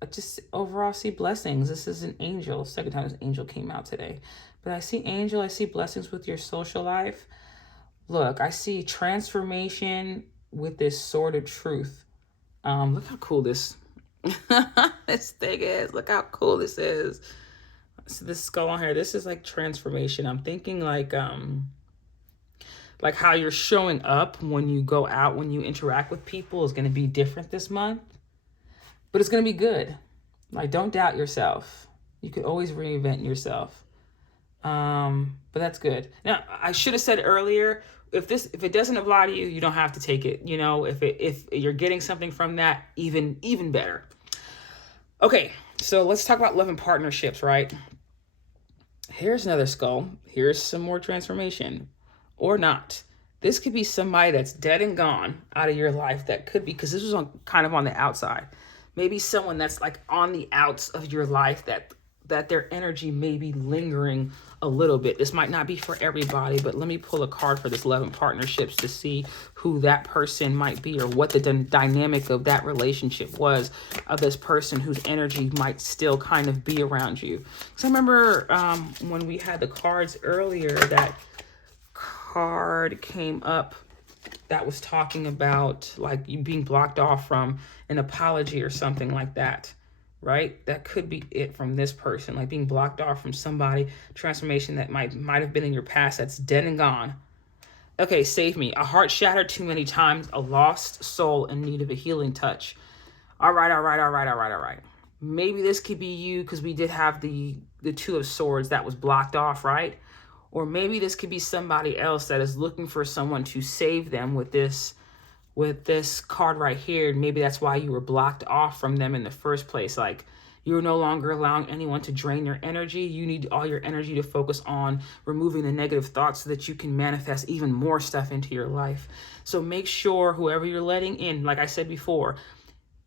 I just overall see blessings. This is an angel. Second time this angel came out today. But I see angel, I see blessings with your social life. Look, I see transformation with this sword of truth. Look how cool this this thing is. Look how cool this is. So this skull on here, this is like transformation. I'm thinking like how you're showing up when you go out, when you interact with people is going to be different this month. but it's going to be good. Like, don't doubt yourself. You could always reinvent yourself. But that's good. Now, I should have said earlier, if it doesn't apply to you, you don't have to take it. You know, if you're getting something from that, even better. Okay, so let's talk about love and partnerships, right? Here's another skull. Here's some more transformation, or not. This could be somebody that's dead and gone out of your life. That could be, because this was kind of on the outside. Maybe someone that's like on the outs of your life that their energy may be lingering a little bit. This might not be for everybody, but let me pull a card for this love and partnerships to see who that person might be, or what the dynamic of that relationship was, of this person whose energy might still kind of be around you. So I remember when we had the cards earlier, that card came up that was talking about like you being blocked off from an apology or something like that, right? That could be it from this person, like being blocked off from somebody, transformation that might have been in your past that's dead and gone. Okay, save me. A heart shattered too many times, a lost soul in need of a healing touch. All right. Maybe this could be you, because we did have the Two of Swords that was blocked off, right? Or maybe this could be somebody else that is looking for someone to save them with this card right here. Maybe that's why you were blocked off from them in the first place. Like, you're no longer allowing anyone to drain your energy. You need all your energy to focus on removing the negative thoughts so that you can manifest even more stuff into your life. So make sure whoever you're letting in, like I said before,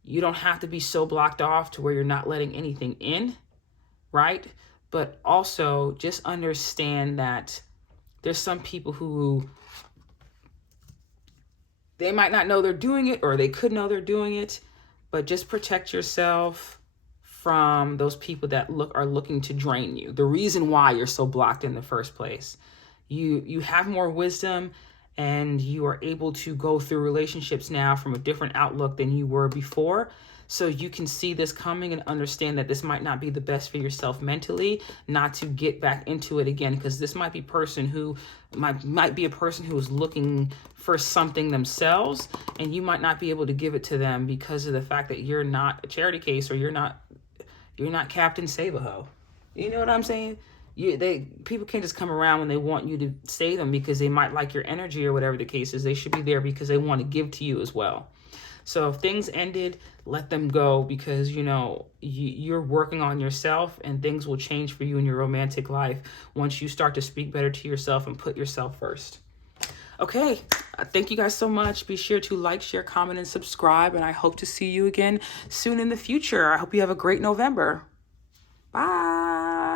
you don't have to be so blocked off to where you're not letting anything in, right? But also just understand that there's some people who, they might not know they're doing it, or they could know they're doing it, but just protect yourself from those people that are looking to drain you. The reason why you're so blocked in the first place. You have more wisdom, and you are able to go through relationships now from a different outlook than you were before. So you can see this coming and understand that this might not be the best for yourself mentally, not to get back into it again, because this might be a person who is looking for something themselves, and you might not be able to give it to them because of the fact that you're not a charity case, or you're not Captain Save-A-Ho. You know what I'm saying? People can't just come around when they want you to save them because they might like your energy or whatever the case is. They should be there because they want to give to you as well. So if things ended, let them go, because, you know, you're working on yourself, and things will change for you in your romantic life once you start to speak better to yourself and put yourself first. Okay, thank you guys so much. Be sure to like, share, comment, and subscribe, and I hope to see you again soon in the future. I hope you have a great November. Bye.